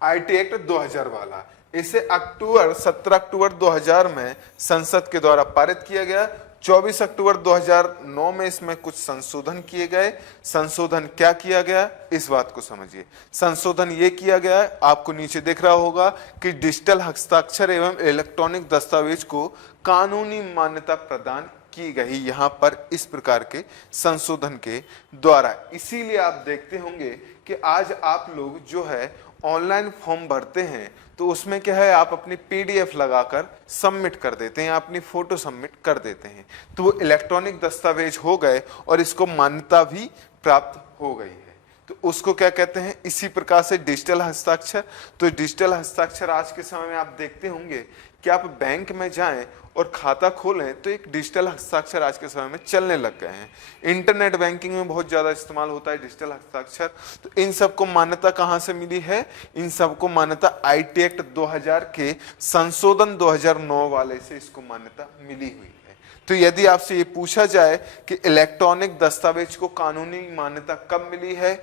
आईटी एक्ट 2000 वाला। इसे 17 अक्टूबर 2000 में संसद के द्वारा पारित किया गया। 24 अक्टूबर 2009 में इसमें कुछ संशोधन किए गए। संशोधन क्या किया गया, इस बात को समझिए। संशोधन ये किया गया, आपको नीचे दिख रहा होगा कि डिजिटल हस्ताक्षर एवं इलेक्ट्रॉनिक दस्तावेज को कानूनी मान्यता प्रदान की गई यहाँ पर इस प्रकार के संशोधन के द्वारा। इसीलिए आप देखते होंगे कि आज आप लोग जो है ऑनलाइन फॉर्म भरते हैं तो उसमें क्या है, आप अपनी पीडीएफ लगाकर सबमिट कर देते हैं, अपनी फोटो सबमिट कर देते हैं, तो वो इलेक्ट्रॉनिक दस्तावेज हो गए और इसको मान्यता भी प्राप्त हो गई है। तो उसको क्या कहते हैं, इसी प्रकार से डिजिटल हस्ताक्षर। तो डिजिटल हस्ताक्षर आज के समय में आप देखते होंगे कि आप बैंक में जाएं और खाता खोलें तो एक डिजिटल हस्ताक्षर आज के समय में चलने लग गए हैं। इंटरनेट बैंकिंग में बहुत ज्यादा इस्तेमाल होता है डिजिटल हस्ताक्षर। तो इन सबको मान्यता कहां से मिली है, इन सबको मान्यता आईटी एक्ट 2000 के संशोधन 2009 वाले से इसको मान्यता मिली हुई है। तो यदि आपसे ये पूछा जाए कि इलेक्ट्रॉनिक दस्तावेज को कानूनी मान्यता कब मिली है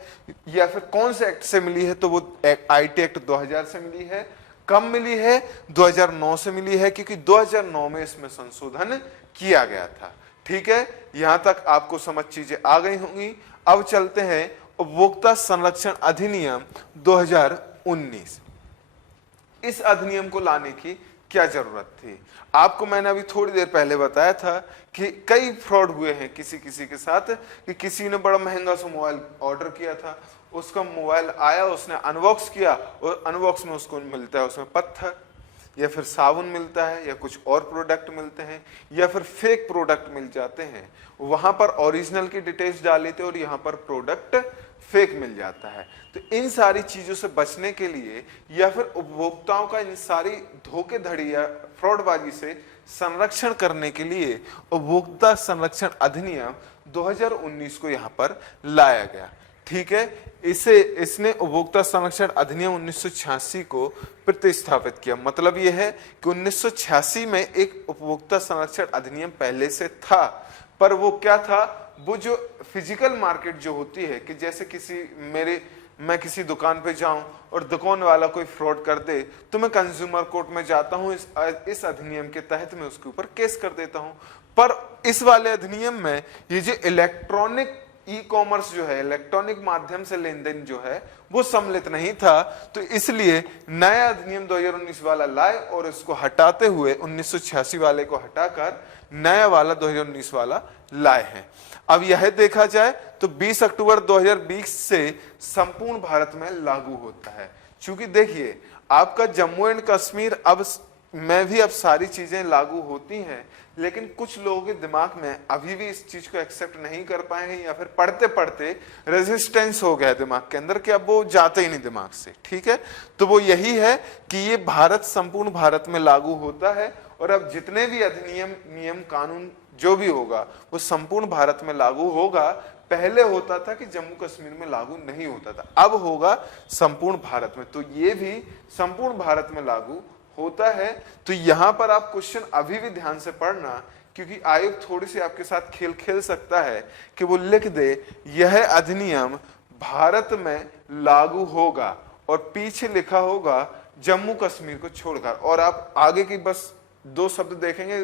या फिर कौन से एक्ट से मिली है, तो वो आईटी एक्ट 2000 से मिली है। कब मिली है, 2009 से मिली है, क्योंकि 2009 में इसमें संशोधन किया गया था, ठीक है, यहां तक आपको समझ चीजें आ गई होंगी। अब चलते हैं उपभोक्ता संरक्षण अधिनियम 2019। इस अधिनियम को लाने की क्या जरूरत थी? आपको मैंने अभी थोड़ी देर पहले बताया था कि कई फ्रॉड हुए हैं किसी किसी के साथ, कि किसी ने बड़ा महंगा सा मोबाइल ऑर्डर किया था, उसका मोबाइल आया, उसने अनबॉक्स किया और अनबॉक्स में उसको मिलता है उसमें पत्थर, या फिर साबुन मिलता है, या कुछ और प्रोडक्ट मिलते हैं, या फिर फेक प्रोडक्ट मिल जाते हैं। वहां पर ओरिजिनल की डिटेल्स डाली थी और यहाँ पर प्रोडक्ट फेक मिल जाता है। तो इन सारी चीजों से बचने के लिए या फिर उपभोक्ताओं का इन सारी धोखेधड़ी या फ्रॉडबाजी से संरक्षण करने के लिए उपभोक्ता संरक्षण अधिनियम 2019 को यहाँ पर लाया गया। ठीक है, इसने उपभोक्ता संरक्षण अधिनियम 1986 को प्रतिस्थापित किया। मतलब यह है कि 1986 में एक उपभोक्ता संरक्षण अधिनियम पहले से था, पर वो क्या था, वो जो फिजिकल मार्केट जो होती है, कि जैसे मैं किसी दुकान पे जाऊं और दुकान वाला कोई फ्रॉड कर दे तो मैं कंज्यूमर कोर्ट में जाता हूं, इस अधिनियम के तहत मैं उसके ऊपर केस कर देता हूं। पर इस वाले अधिनियम में ये जो इलेक्ट्रॉनिक ई कॉमर्स जो है, इलेक्ट्रॉनिक माध्यम से लेन देन जो है, वो सम्मिलित नहीं था। तो इसलिए नया अधिनियम 2019 वाला लाए और इसको हटाते हुए 1986 वाले को हटाकर नया वाला 2019 वाला लाए हैं। अब यह देखा जाए तो 20 अक्टूबर 2020 से संपूर्ण भारत में लागू होता है। क्योंकि देखिए, आपका जम्मू एंड कश्मीर अब सारी चीजें लागू होती हैं, लेकिन कुछ लोगों के दिमाग में अभी भी इस चीज को एक्सेप्ट नहीं कर पाए हैं, या फिर पढ़ते पढ़ते रेजिस्टेंस हो गया दिमाग के अंदर कि अब वो जाते ही नहीं दिमाग से। ठीक है, तो वो यही है कि ये संपूर्ण भारत में लागू होता है, और अब जितने भी अधिनियम, नियम, कानून जो भी होगा वो संपूर्ण भारत में लागू होगा। पहले होता था कि जम्मू कश्मीर में लागू नहीं होता था, अब होगा संपूर्ण भारत में। तो ये भी संपूर्ण भारत में लागू होता है। तो यहां पर आप क्वेश्चन अभी भी ध्यान से पढ़ना, क्योंकि आयोग थोड़ी सी आपके साथ खेल खेल सकता है कि वो लिख दे यह अधिनियम भारत में लागू होगा और पीछे लिखा होगा जम्मू कश्मीर को छोड़कर, और आप आगे की बस 2 शब्द देखेंगे,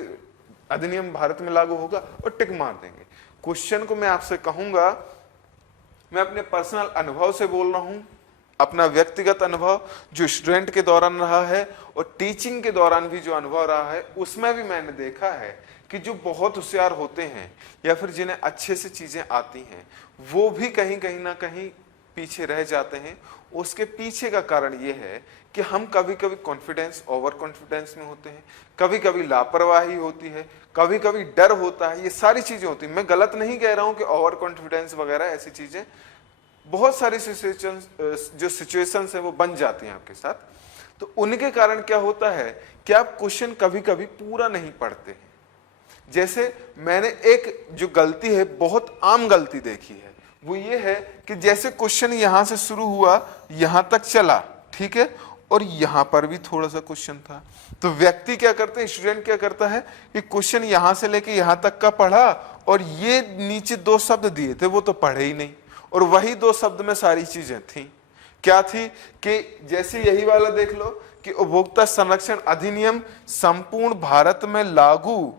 अधिनियम भारत में लागू होगा, और टिक मार देंगे। क्वेश्चन को मैं आपसे कहूंगा, मैं अपने पर्सनल अनुभव से बोल रहा हूं, अपना व्यक्तिगत अनुभव जो स्टूडेंट के दौरान रहा है और टीचिंग के दौरान भी जो अनुभव रहा है, उसमें भी मैंने देखा है कि जो बहुत होशियार होते हैं या फिर जिन्हें अच्छे से चीजें आती हैं, वो भी कहीं ना कहीं पीछे रह जाते हैं। उसके पीछे का कारण ये है कि हम कभी कभी कॉन्फिडेंस, ओवर कॉन्फिडेंस में होते हैं, कभी कभी लापरवाही होती है, कभी कभी डर होता है, ये सारी चीजें होती हैं। मैं गलत नहीं कह रहा हूं कि ओवर कॉन्फिडेंस वगैरह ऐसी चीजें, बहुत सारी सिचुएशंस है वो बन जाती हैं आपके साथ। तो उनके कारण क्या होता है कि आप क्वेश्चन कभी कभी पूरा नहीं पढ़ते हैं। जैसे मैंने एक जो गलती है, बहुत आम गलती देखी है, वो ये है कि जैसे क्वेश्चन यहां से शुरू हुआ, यहां तक चला, ठीक है, और यहां पर भी थोड़ा सा क्वेश्चन था, तो व्यक्ति क्या करते हैं, स्टूडेंट क्या करता है कि क्वेश्चन यहां से लेके यहां तक का पढ़ा, और ये नीचे 2 शब्द दिए थे वो तो पढ़े ही नहीं, और वही 2 शब्द में सारी चीजें थी। क्या थी कि जैसे यही वाला देख लो कि उपभोक्ता संरक्षण अधिनियम संपूर्ण भारत में लागू,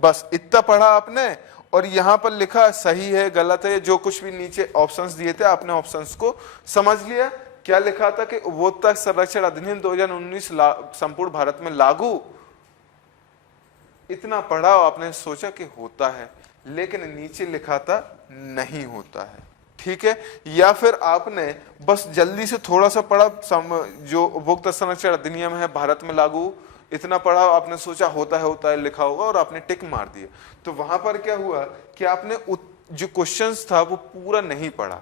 बस इतना पढ़ा आपने, और यहां पर लिखा सही है गलत है, जो कुछ भी नीचे ऑप्शंस दिए थे आपने ऑप्शंस को समझ लिया। क्या लिखा था कि उपभोक्ता संरक्षण अधिनियम 2019 संपूर्ण भारत में लागू, इतना पढ़ा आपने, सोचा कि होता है, लेकिन नीचे लिखा था नहीं होता है। ठीक है, या फिर आपने बस जल्दी से थोड़ा सा पढ़ा, जो उपभोक्ता संरक्षण अधिनियम है भारत में लागू, इतना पढ़ा, आपने सोचा होता है लिखा होगा, और आपने टिक मार दिया। तो वहां पर क्या हुआ कि आपने जो क्वेश्चंस था वो पूरा नहीं पढ़ा।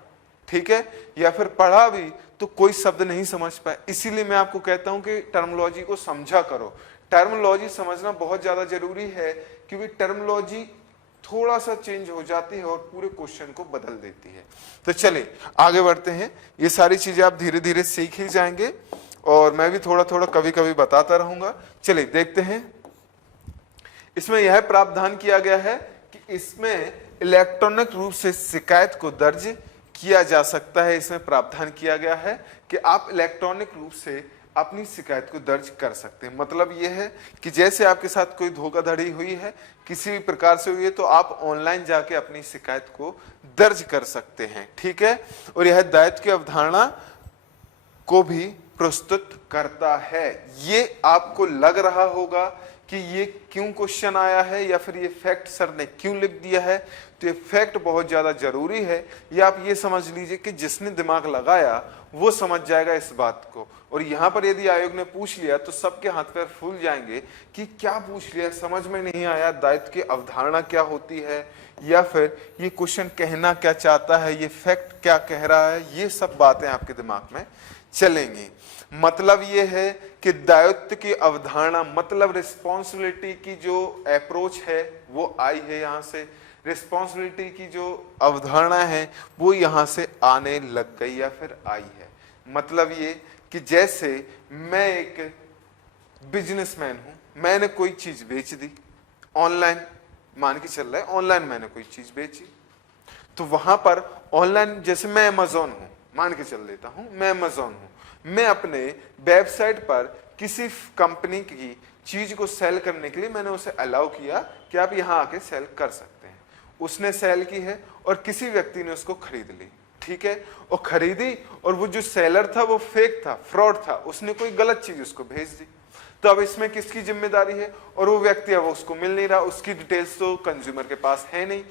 ठीक है, या फिर पढ़ा भी तो कोई शब्द नहीं समझ पाए। इसीलिए मैं आपको कहता हूं कि टर्मिनोलॉजी को समझा करो। टर्मिनोलॉजी समझना बहुत ज्यादा जरूरी है, क्योंकि टर्मिनोलॉजी थोड़ा सा चेंज हो जाती है और पूरे क्वेश्चन को बदल देती है। तो चलिए आगे बढ़ते हैं। ये सारी चीजें आप धीरे धीरे सीख ही जाएंगे, और मैं भी थोड़ा थोड़ा कभी कभी बताता रहूंगा। चलिए देखते हैं। इसमें यह प्रावधान किया गया है कि इसमें इलेक्ट्रॉनिक रूप से शिकायत को दर्ज किया जा सकता है। इसमें प्रावधान किया गया है कि आप इलेक्ट्रॉनिक रूप से अपनी शिकायत को दर्ज कर सकते हैं। मतलब यह है कि जैसे आपके साथ कोई धोखाधड़ी हुई है, किसी भी प्रकार से हुई है, तो आप ऑनलाइन जाके अपनी शिकायत को दर्ज कर सकते हैं। ठीक है, और यह दायित्व की अवधारणा को भी प्रस्तुत करता है। ये आपको लग रहा होगा कि ये क्यों क्वेश्चन आया है या फिर ये फैक्ट सर ने क्यों लिख दिया है, तो ये फैक्ट बहुत ज्यादा जरूरी है। ये आप ये समझ लीजिए कि जिसने दिमाग लगाया वो समझ जाएगा इस बात को। और यहाँ पर यदि आयोग ने पूछ लिया तो सबके हाथ पैर फूल जाएंगे कि क्या पूछ लिया, समझ में नहीं आया, दायित्व की अवधारणा क्या होती है, या फिर ये क्वेश्चन कहना क्या चाहता है, ये फैक्ट क्या कह रहा है, ये सब बातें आपके दिमाग में चलेंगी। मतलब ये है कि दायित्व की अवधारणा मतलब रिस्पॉन्सिबिलिटी की जो अप्रोच है वो आई है यहाँ से, रिस्पॉन्सिबिलिटी की जो अवधारणा है वो यहाँ से आने लग गई या फिर आई है। मतलब ये कि जैसे मैं एक बिजनेसमैन हूं, मैंने कोई चीज बेच दी ऑनलाइन, मान के चल रहा है ऑनलाइन मैंने कोई चीज बेची, तो वहां पर ऑनलाइन, जैसे मैं अमेज़न हूं, मान के चल लेता हूं मैं अमेज़न हूं, मैं अपने वेबसाइट पर किसी कंपनी की चीज को सेल करने के लिए मैंने उसे अलाउ किया कि आप यहां आके सेल कर सकते हैं। उसने सेल की है और किसी व्यक्ति ने उसको खरीद ली, ठीक है, और खरीदी, और वो जो सेलर था वो फेक था, फ्रॉड था, उसने कोई गलत चीज उसको भेज दी। तो अब इसमें किसकी जिम्मेदारी है? और वो व्यक्ति अब उसको मिल नहीं रहा, उसकी डिटेल्स तो कंज्यूमर के पास है नहीं,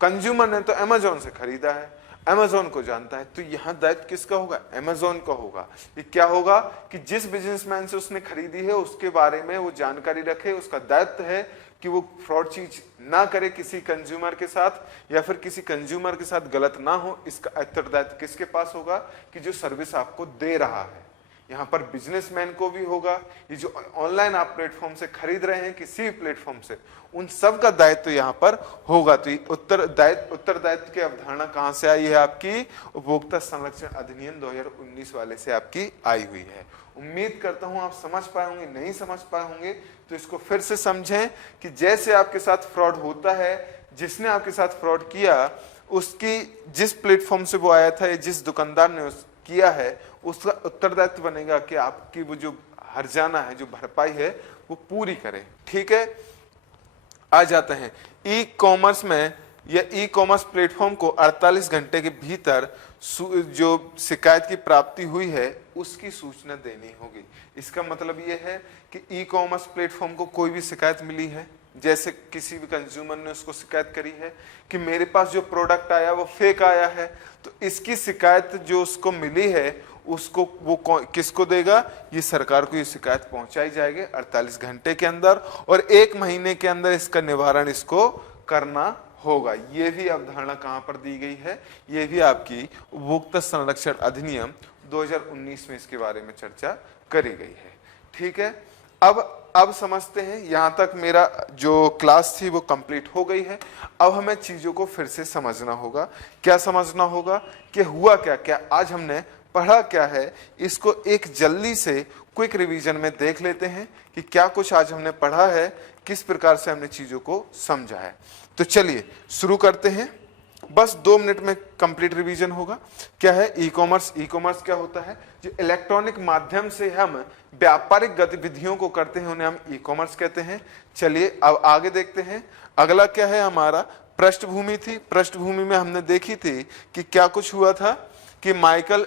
कंज्यूमर ने तो अमेज़न से खरीदा है, अमेज़न को जानता है, तो यहां दायित्व किसका होगा? अमेज़न का होगा। ये क्या होगा कि जिस बिजनेसमैन से उसने खरीदी है उसके बारे में वो जानकारी रखे, उसका दायित्व है कि वो फ्रॉड चीज ना करे किसी कंज्यूमर के साथ, या फिर किसी कंज्यूमर के साथ गलत ना हो। इसका उत्तरदायित्व किसके पास होगा? कि जो सर्विस आपको दे रहा है, यहाँ पर बिजनेसमैन को भी होगा, ये जो ऑनलाइन आप प्लेटफॉर्म से खरीद रहे हैं किसी भी प्लेटफॉर्म से, उन सब का दायित्व तो यहाँ पर होगा। तो उत्तरदायित्व की अवधारणा कहाँ से आई है? आपकी उपभोक्ता संरक्षण अधिनियम 2019 वाले से आपकी आई हुई है। उम्मीद करता हूं आप समझ पाए होंगे, नहीं समझ पाए होंगे तो इसको फिर से समझें कि जैसे आपके साथ फ्रॉड होता है, जिसने आपके साथ फ्रॉड किया उसकी जिस प्लेटफॉर्म से वो आया था या जिस दुकानदार ने किया है, उसका उत्तरदायित्व बनेगा कि आपकी वो जो हर्जाना है, जो भरपाई है, वो पूरी करे। ठीक है, आ जाते हैं ई कॉमर्स में, या ई कॉमर्स प्लेटफॉर्म को 48 घंटे के भीतर जो शिकायत की प्राप्ति हुई है उसकी सूचना देनी होगी। इसका मतलब यह है कि ई कॉमर्स प्लेटफॉर्म को कोई भी शिकायत मिली है, जैसे किसी भी कंज्यूमर ने उसको शिकायत करी है कि मेरे पास जो प्रोडक्ट आया वो फेक आया है, तो इसकी शिकायत जो उसको मिली है उसको वो किसको देगा? ये सरकार को ये शिकायत पहुंचाई जाएगी 48 घंटे के अंदर, और 1 महीने के अंदर इसका निवारण इसको करना होगा। ये भी अवधारणा कहां पर दी गई है? ये भी आपकी उपभोक्ता संरक्षण अधिनियम 2019 में इसके बारे में चर्चा करी गई है। ठीक है, अब समझते हैं, यहां तक मेरा जो क्लास थी वो कंप्लीट हो गई है। अब हमें चीजों को फिर से समझना होगा। क्या समझना होगा? कि हुआ क्या क्या, आज हमने पढ़ा क्या है, इसको एक जल्दी से क्विक रिवीजन में देख लेते हैं कि क्या कुछ आज हमने पढ़ा है, किस प्रकार से हमने चीजों को समझा है। तो चलिए शुरू करते हैं, बस 2 मिनट में कंप्लीट रिवीजन होगा। क्या है ई कॉमर्स? ई कॉमर्स क्या होता है? जो इलेक्ट्रॉनिक माध्यम से हम व्यापारिक गतिविधियों को करते हैं उन्हें हम ई कॉमर्स कहते हैं। चलिए अब आगे देखते हैं। अगला क्या है हमारा? पृष्ठभूमि थी। पृष्ठभूमि में हमने देखी थी कि क्या कुछ हुआ था कि माइकल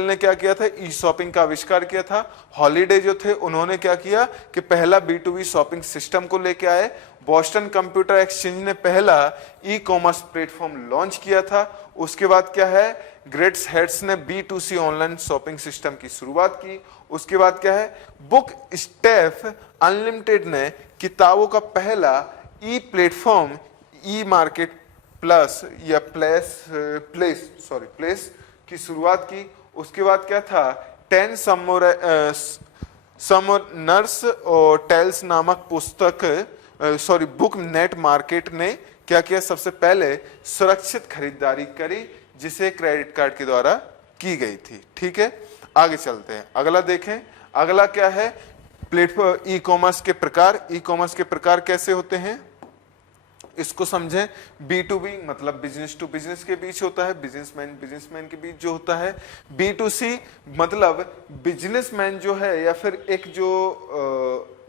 ने क्या किया था? ई शॉपिंग का आविष्कार किया था। हॉलीडे जो थे उन्होंने क्या किया कि पहला B2B शॉपिंग सिस्टम को लेके आए। बोस्टन कंप्यूटर एक्सचेंज ने पहला ई कॉमर्स प्लेटफॉर्म लॉन्च किया था। उसके बाद क्या है? ग्रेट्स हेड्स ने B2C ऑनलाइन शॉपिंग सिस्टम की शुरुआत की। उसके बाद क्या है? बुक स्टैफ अनलिमिटेड ने किताबों का पहला ई प्लेटफॉर्म ई मार्केट प्लस या प्लेस की शुरुआत की। उसके बाद क्या था? 10 समरनर्स और टेल्स नामक बुक नेट मार्केट ने क्या किया? सबसे पहले सुरक्षित खरीदारी करी जिसे क्रेडिट कार्ड के द्वारा की गई थी। ठीक है, आगे चलते हैं, अगला देखें। अगला क्या है? प्लेटफॉर्म ई कॉमर्स के प्रकार। ई कॉमर्स के प्रकार कैसे होते हैं? इसको समझें। B2B मतलब बिजनेस टू बिजनेस के बीच होता है, बिजनेसमैन बिजनेसमैन के बीच जो होता है। B2C मतलब बिजनेसमैन जो है या फिर एक जो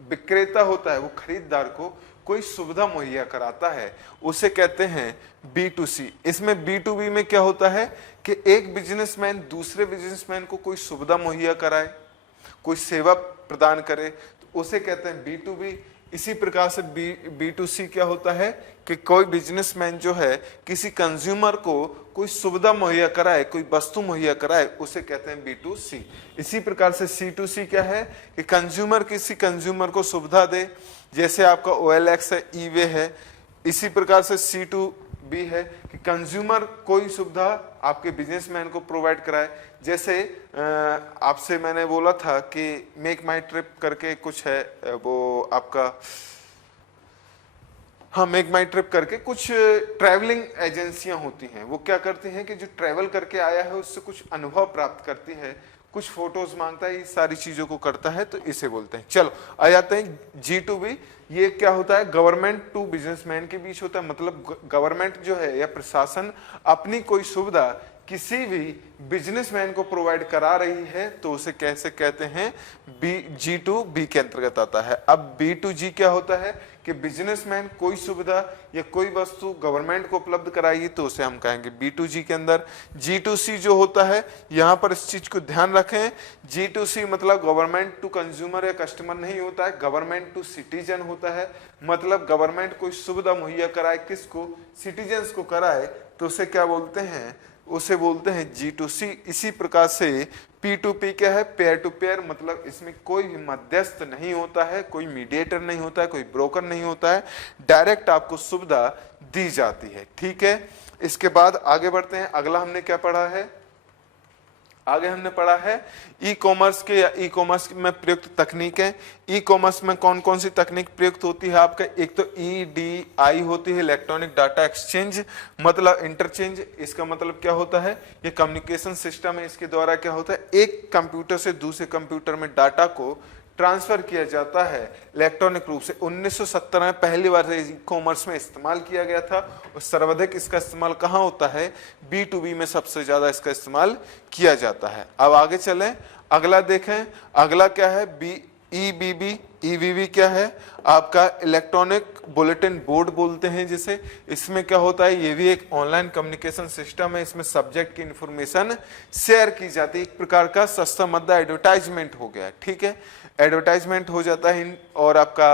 विक्रेता होता है वो खरीदार को कोई सुविधा मुहैया कराता है, उसे कहते हैं B2C। इसमें B2B में क्या होता है कि एक बिजनेसमैन दूसरे बिजनेसमैन को कोई सुविधा मुहैया कराए, कोई सेवा प्रदान करे, तो उसे कहते हैं B2B। इसी प्रकार से B2C क्या होता है कि कोई बिजनेसमैन जो है किसी कंज्यूमर को कोई सुविधा मुहैया कराए, कोई वस्तु मुहैया कराए, उसे कहते हैं B2C। इसी प्रकार से C2C क्या है कि कंज्यूमर किसी कंज्यूमर को सुविधा दे, जैसे आपका OLX है, ईवे है। इसी प्रकार से C2B है कि कंज्यूमर कोई सुविधा आपके बिजनेसमैन को प्रोवाइड कराए। जैसे आपसे मैंने बोला था कि मेक माई ट्रिप करके कुछ है, वो आपका, हाँ, मेक माई ट्रिप करके कुछ ट्रैवलिंग एजेंसियां होती हैं। वो क्या करती हैं कि जो ट्रैवल करके आया है उससे कुछ अनुभव प्राप्त करती है, कुछ फोटोज मांगता है, ये सारी चीजों को करता है, तो इसे बोलते हैं। चलो आ जाते हैं G2B। ये क्या होता है, गवर्नमेंट टू बिजनेसमैन के बीच होता है। मतलब गवर्नमेंट जो है या प्रशासन अपनी कोई सुविधा किसी भी बिजनेसमैन को प्रोवाइड करा रही है, तो उसे कैसे कहते हैं, G2B के अंतर्गत आता है। अब B2G क्या होता है कि बिजनेसमैन कोई सुविधा या कोई वस्तु गवर्नमेंट को उपलब्ध कराएगी, तो उसे हम कहेंगे B2G के अंदर। G2C जो होता है, यहां पर इस चीज को ध्यान रखें, G2C मतलब गवर्नमेंट टू कंज्यूमर या कस्टमर नहीं होता है, गवर्नमेंट टू सिटीजन होता है। मतलब गवर्नमेंट कोई सुविधा मुहैया कराए, किसको, सिटीजन्स को कराए, तो उसे क्या बोलते हैं, उसे बोलते हैं G2C। इसी प्रकार से P2P क्या है, पेयर टू पेयर, मतलब इसमें कोई भी मध्यस्थ नहीं होता है, कोई मीडिएटर नहीं होता है, कोई ब्रोकर नहीं होता है, डायरेक्ट आपको सुविधा दी जाती है। ठीक है, इसके बाद आगे बढ़ते हैं। अगला हमने क्या पढ़ा है, आगे हमने पढ़ा है ई कॉमर्स के या ई कॉमर्स में प्रयुक्त तकनीकें। ई कॉमर्स में कौन कौन सी तकनीक प्रयुक्त होती है आपका, एक तो EDI होती है, इलेक्ट्रॉनिक डाटा एक्सचेंज मतलब इंटरचेंज। इसका मतलब क्या होता है, ये कम्युनिकेशन सिस्टम है, इसके द्वारा क्या होता है, एक कंप्यूटर से दूसरे कंप्यूटर में डाटा को ट्रांसफर किया जाता है इलेक्ट्रॉनिक रूप से। 1970 में पहली बार ई कॉमर्स में इस्तेमाल किया गया था, और सर्वाधिक इसका इस्तेमाल कहाँ होता है, B2B में सबसे ज्यादा इसका इस्तेमाल किया जाता है। अब आगे चलें, अगला देखें, अगला क्या है, EBB। EBB क्या है आपका, इलेक्ट्रॉनिक बुलेटिन बोर्ड बोलते हैं जिसे। इसमें क्या होता है, ये भी एक ऑनलाइन कम्युनिकेशन सिस्टम है, इसमें सब्जेक्ट की इंफॉर्मेशन शेयर की जाती है, एक प्रकार का सस्ता मद्दा एडवर्टाइजमेंट हो गया। ठीक है, एडवर्टाइजमेंट हो जाता है और आपका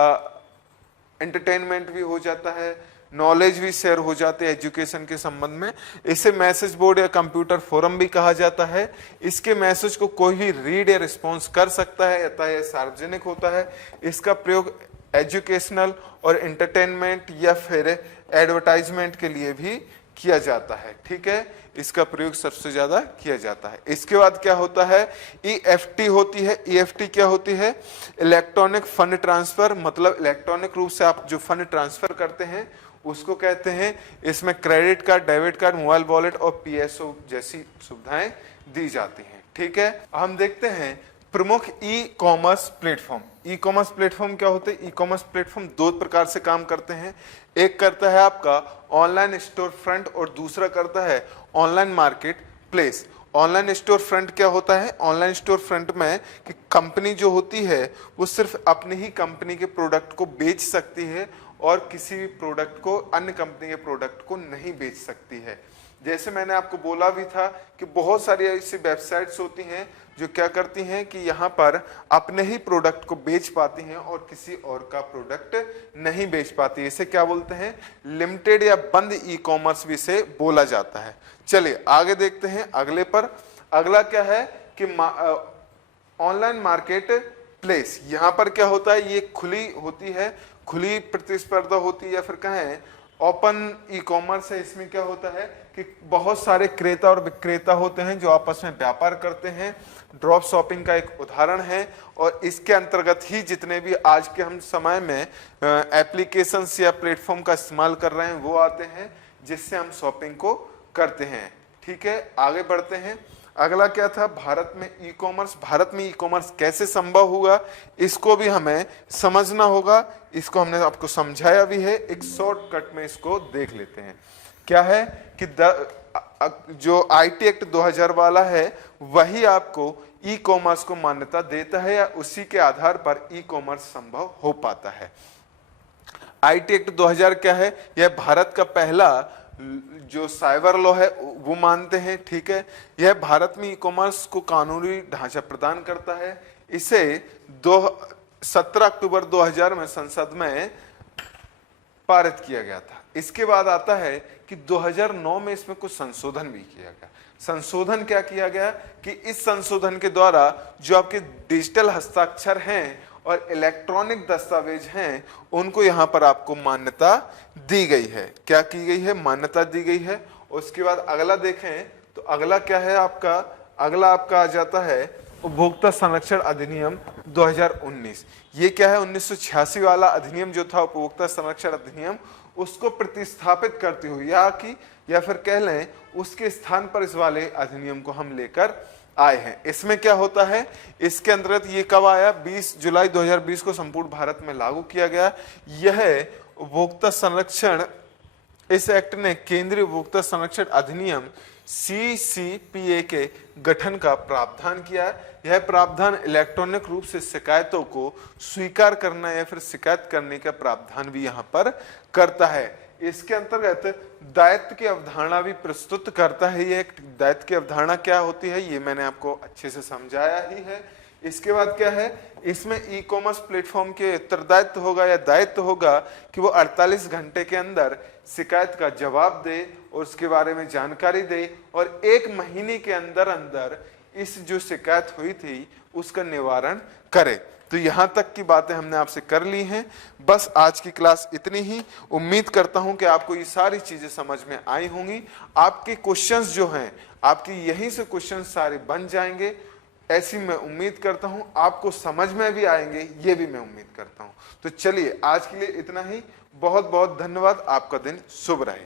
एंटरटेनमेंट भी हो जाता है, नॉलेज भी शेयर हो जाते हैं एजुकेशन के संबंध में। इसे मैसेज बोर्ड या कंप्यूटर फोरम भी कहा जाता है। इसके मैसेज को कोई भी रीड या रिस्पॉन्स कर सकता है, अतः यह सार्वजनिक होता है। इसका प्रयोग एजुकेशनल और एंटरटेनमेंट या फिर एडवर्टाइजमेंट के लिए भी किया जाता है। ठीक है, इसका प्रयोग सबसे ज्यादा किया जाता है। इसके बाद क्या होता है, EFT होती है। EFT क्या होती है, इलेक्ट्रॉनिक फंड ट्रांसफर, मतलब इलेक्ट्रॉनिक रूप से आप जो फंड ट्रांसफर करते हैं उसको कहते हैं। इसमें credit card, debit card, mobile wallet और PSO जैसी सुविधाएं दी जाती हैं। ठीक है, हम देखते हैं प्रमुख e commerce platform. E commerce platform क्या होते हैं, ई कॉमर्स प्लेटफॉर्म दो प्रकार से काम करते हैं। एक करता है आपका ऑनलाइन स्टोर फ्रंट और दूसरा करता है online market place. Online store front क्या होता है, ऑनलाइन स्टोर फ्रंट में कि कंपनी जो होती है वो सिर्फ अपनी ही कंपनी के प्रोडक्ट को बेच सकती है और किसी भी प्रोडक्ट को, अन्य कंपनी के प्रोडक्ट को नहीं बेच सकती है। जैसे मैंने आपको बोला भी था कि बहुत सारी ऐसी वेबसाइट्स होती हैं जो क्या करती हैं कि यहाँ पर अपने ही प्रोडक्ट को बेच पाती हैं और किसी और का प्रोडक्ट नहीं बेच पाती। इसे क्या बोलते हैं, लिमिटेड या बंद ई कॉमर्स भी इसे बोला जाता है। चलिए आगे देखते हैं अगले पर। अगला क्या है कि ऑनलाइन मार्केट प्लेस। यहाँ पर क्या होता है, ये खुली होती है, खुली प्रतिस्पर्धा होती है या फिर कहें ओपन ई कॉमर्स है। इसमें क्या होता है कि बहुत सारे क्रेता और विक्रेता होते हैं जो आपस में व्यापार करते हैं। ड्रॉप शॉपिंग का एक उदाहरण है, और इसके अंतर्गत ही जितने भी आज के हम समय में एप्लीकेशंस या प्लेटफॉर्म का इस्तेमाल कर रहे हैं वो आते हैं, जिससे हम शॉपिंग को करते हैं। ठीक है, आगे बढ़ते हैं। अगला क्या था, भारत में ई कॉमर्स। भारत में ई कॉमर्स कैसे संभव हुआ, इसको भी हमें समझना होगा। इसको हमने आपको समझाया भी है, एक शॉर्टकट में इसको देख लेते हैं। क्या है कि जो आईटी एक्ट 2000 वाला है वही आपको ई कॉमर्स को मान्यता देता है, या उसी के आधार पर ई कॉमर्स संभव हो पाता है। आईटी एक्ट 2000 क्या है, यह भारत का पहला जो साइबर लॉ है वो मानते हैं, ठीक है। यह भारत में ई कॉमर्स को कानूनी ढांचा प्रदान करता है। इसे 17 अक्टूबर 2000 में संसद में पारित किया गया था। इसके बाद आता है कि 2009 में इसमें कुछ संशोधन भी किया गया। संशोधन क्या किया गया कि इस संशोधन के द्वारा जो आपके डिजिटल हस्ताक्षर हैं और इलेक्ट्रॉनिक दस्तावेज हैं उनको यहां पर आपको मान्यता दी गई है। क्या की गई है, मान्यता दी गई है। उसके बाद अगला देखें तो अगला क्या है आपका, अगला आपका आ जाता है उपभोक्ता संरक्षण अधिनियम 2019। ये क्या है, 1986 वाला अधिनियम जो था उपभोक्ता संरक्षण अधिनियम, उसको प्रतिस्थापित करती हुई या फिर कह लें उसके स्थान पर इस वाले अधिनियम को हम लेकर आए हैं। इसमें क्या होता है, इसके अंतर्गत ये कब आया, 20 जुलाई 2020 को संपूर्ण भारत में लागू किया गया। यह उपभोक्ता संरक्षण, इस एक्ट ने केंद्रीय उपभोक्ता संरक्षण अधिनियम CCPA के गठन का प्रावधान किया। यह प्रावधान इलेक्ट्रॉनिक रूप से शिकायतों को स्वीकार करना या फिर शिकायत करने का प्रावधान भी यहाँ पर करता है। इसके अंतर्गत दायित्व की अवधारणा भी प्रस्तुत करता है। ये दायित्व की अवधारणा क्या होती है ये मैंने आपको अच्छे से समझाया ही है। इसके बाद क्या है, इसमें ई कॉमर्स प्लेटफॉर्म के उत्तरदायित्व होगा या दायित्व होगा कि वो 48 घंटे के अंदर शिकायत का जवाब दे और उसके बारे में जानकारी दे और 1 महीने के अंदर अंदर इस जो शिकायत हुई थी उसका निवारण करे। तो यहाँ तक की बातें हमने आपसे कर ली हैं। बस आज की क्लास इतनी ही। उम्मीद करता हूँ कि आपको ये सारी चीजें समझ में आई होंगी। आपके क्वेश्चंस जो हैं आपकी यहीं से क्वेश्चंस सारे बन जाएंगे, ऐसी मैं उम्मीद करता हूँ। आपको समझ में भी आएंगे ये भी मैं उम्मीद करता हूँ। तो चलिए आज के लिए इतना ही। बहुत बहुत धन्यवाद। आपका दिन शुभ रहे।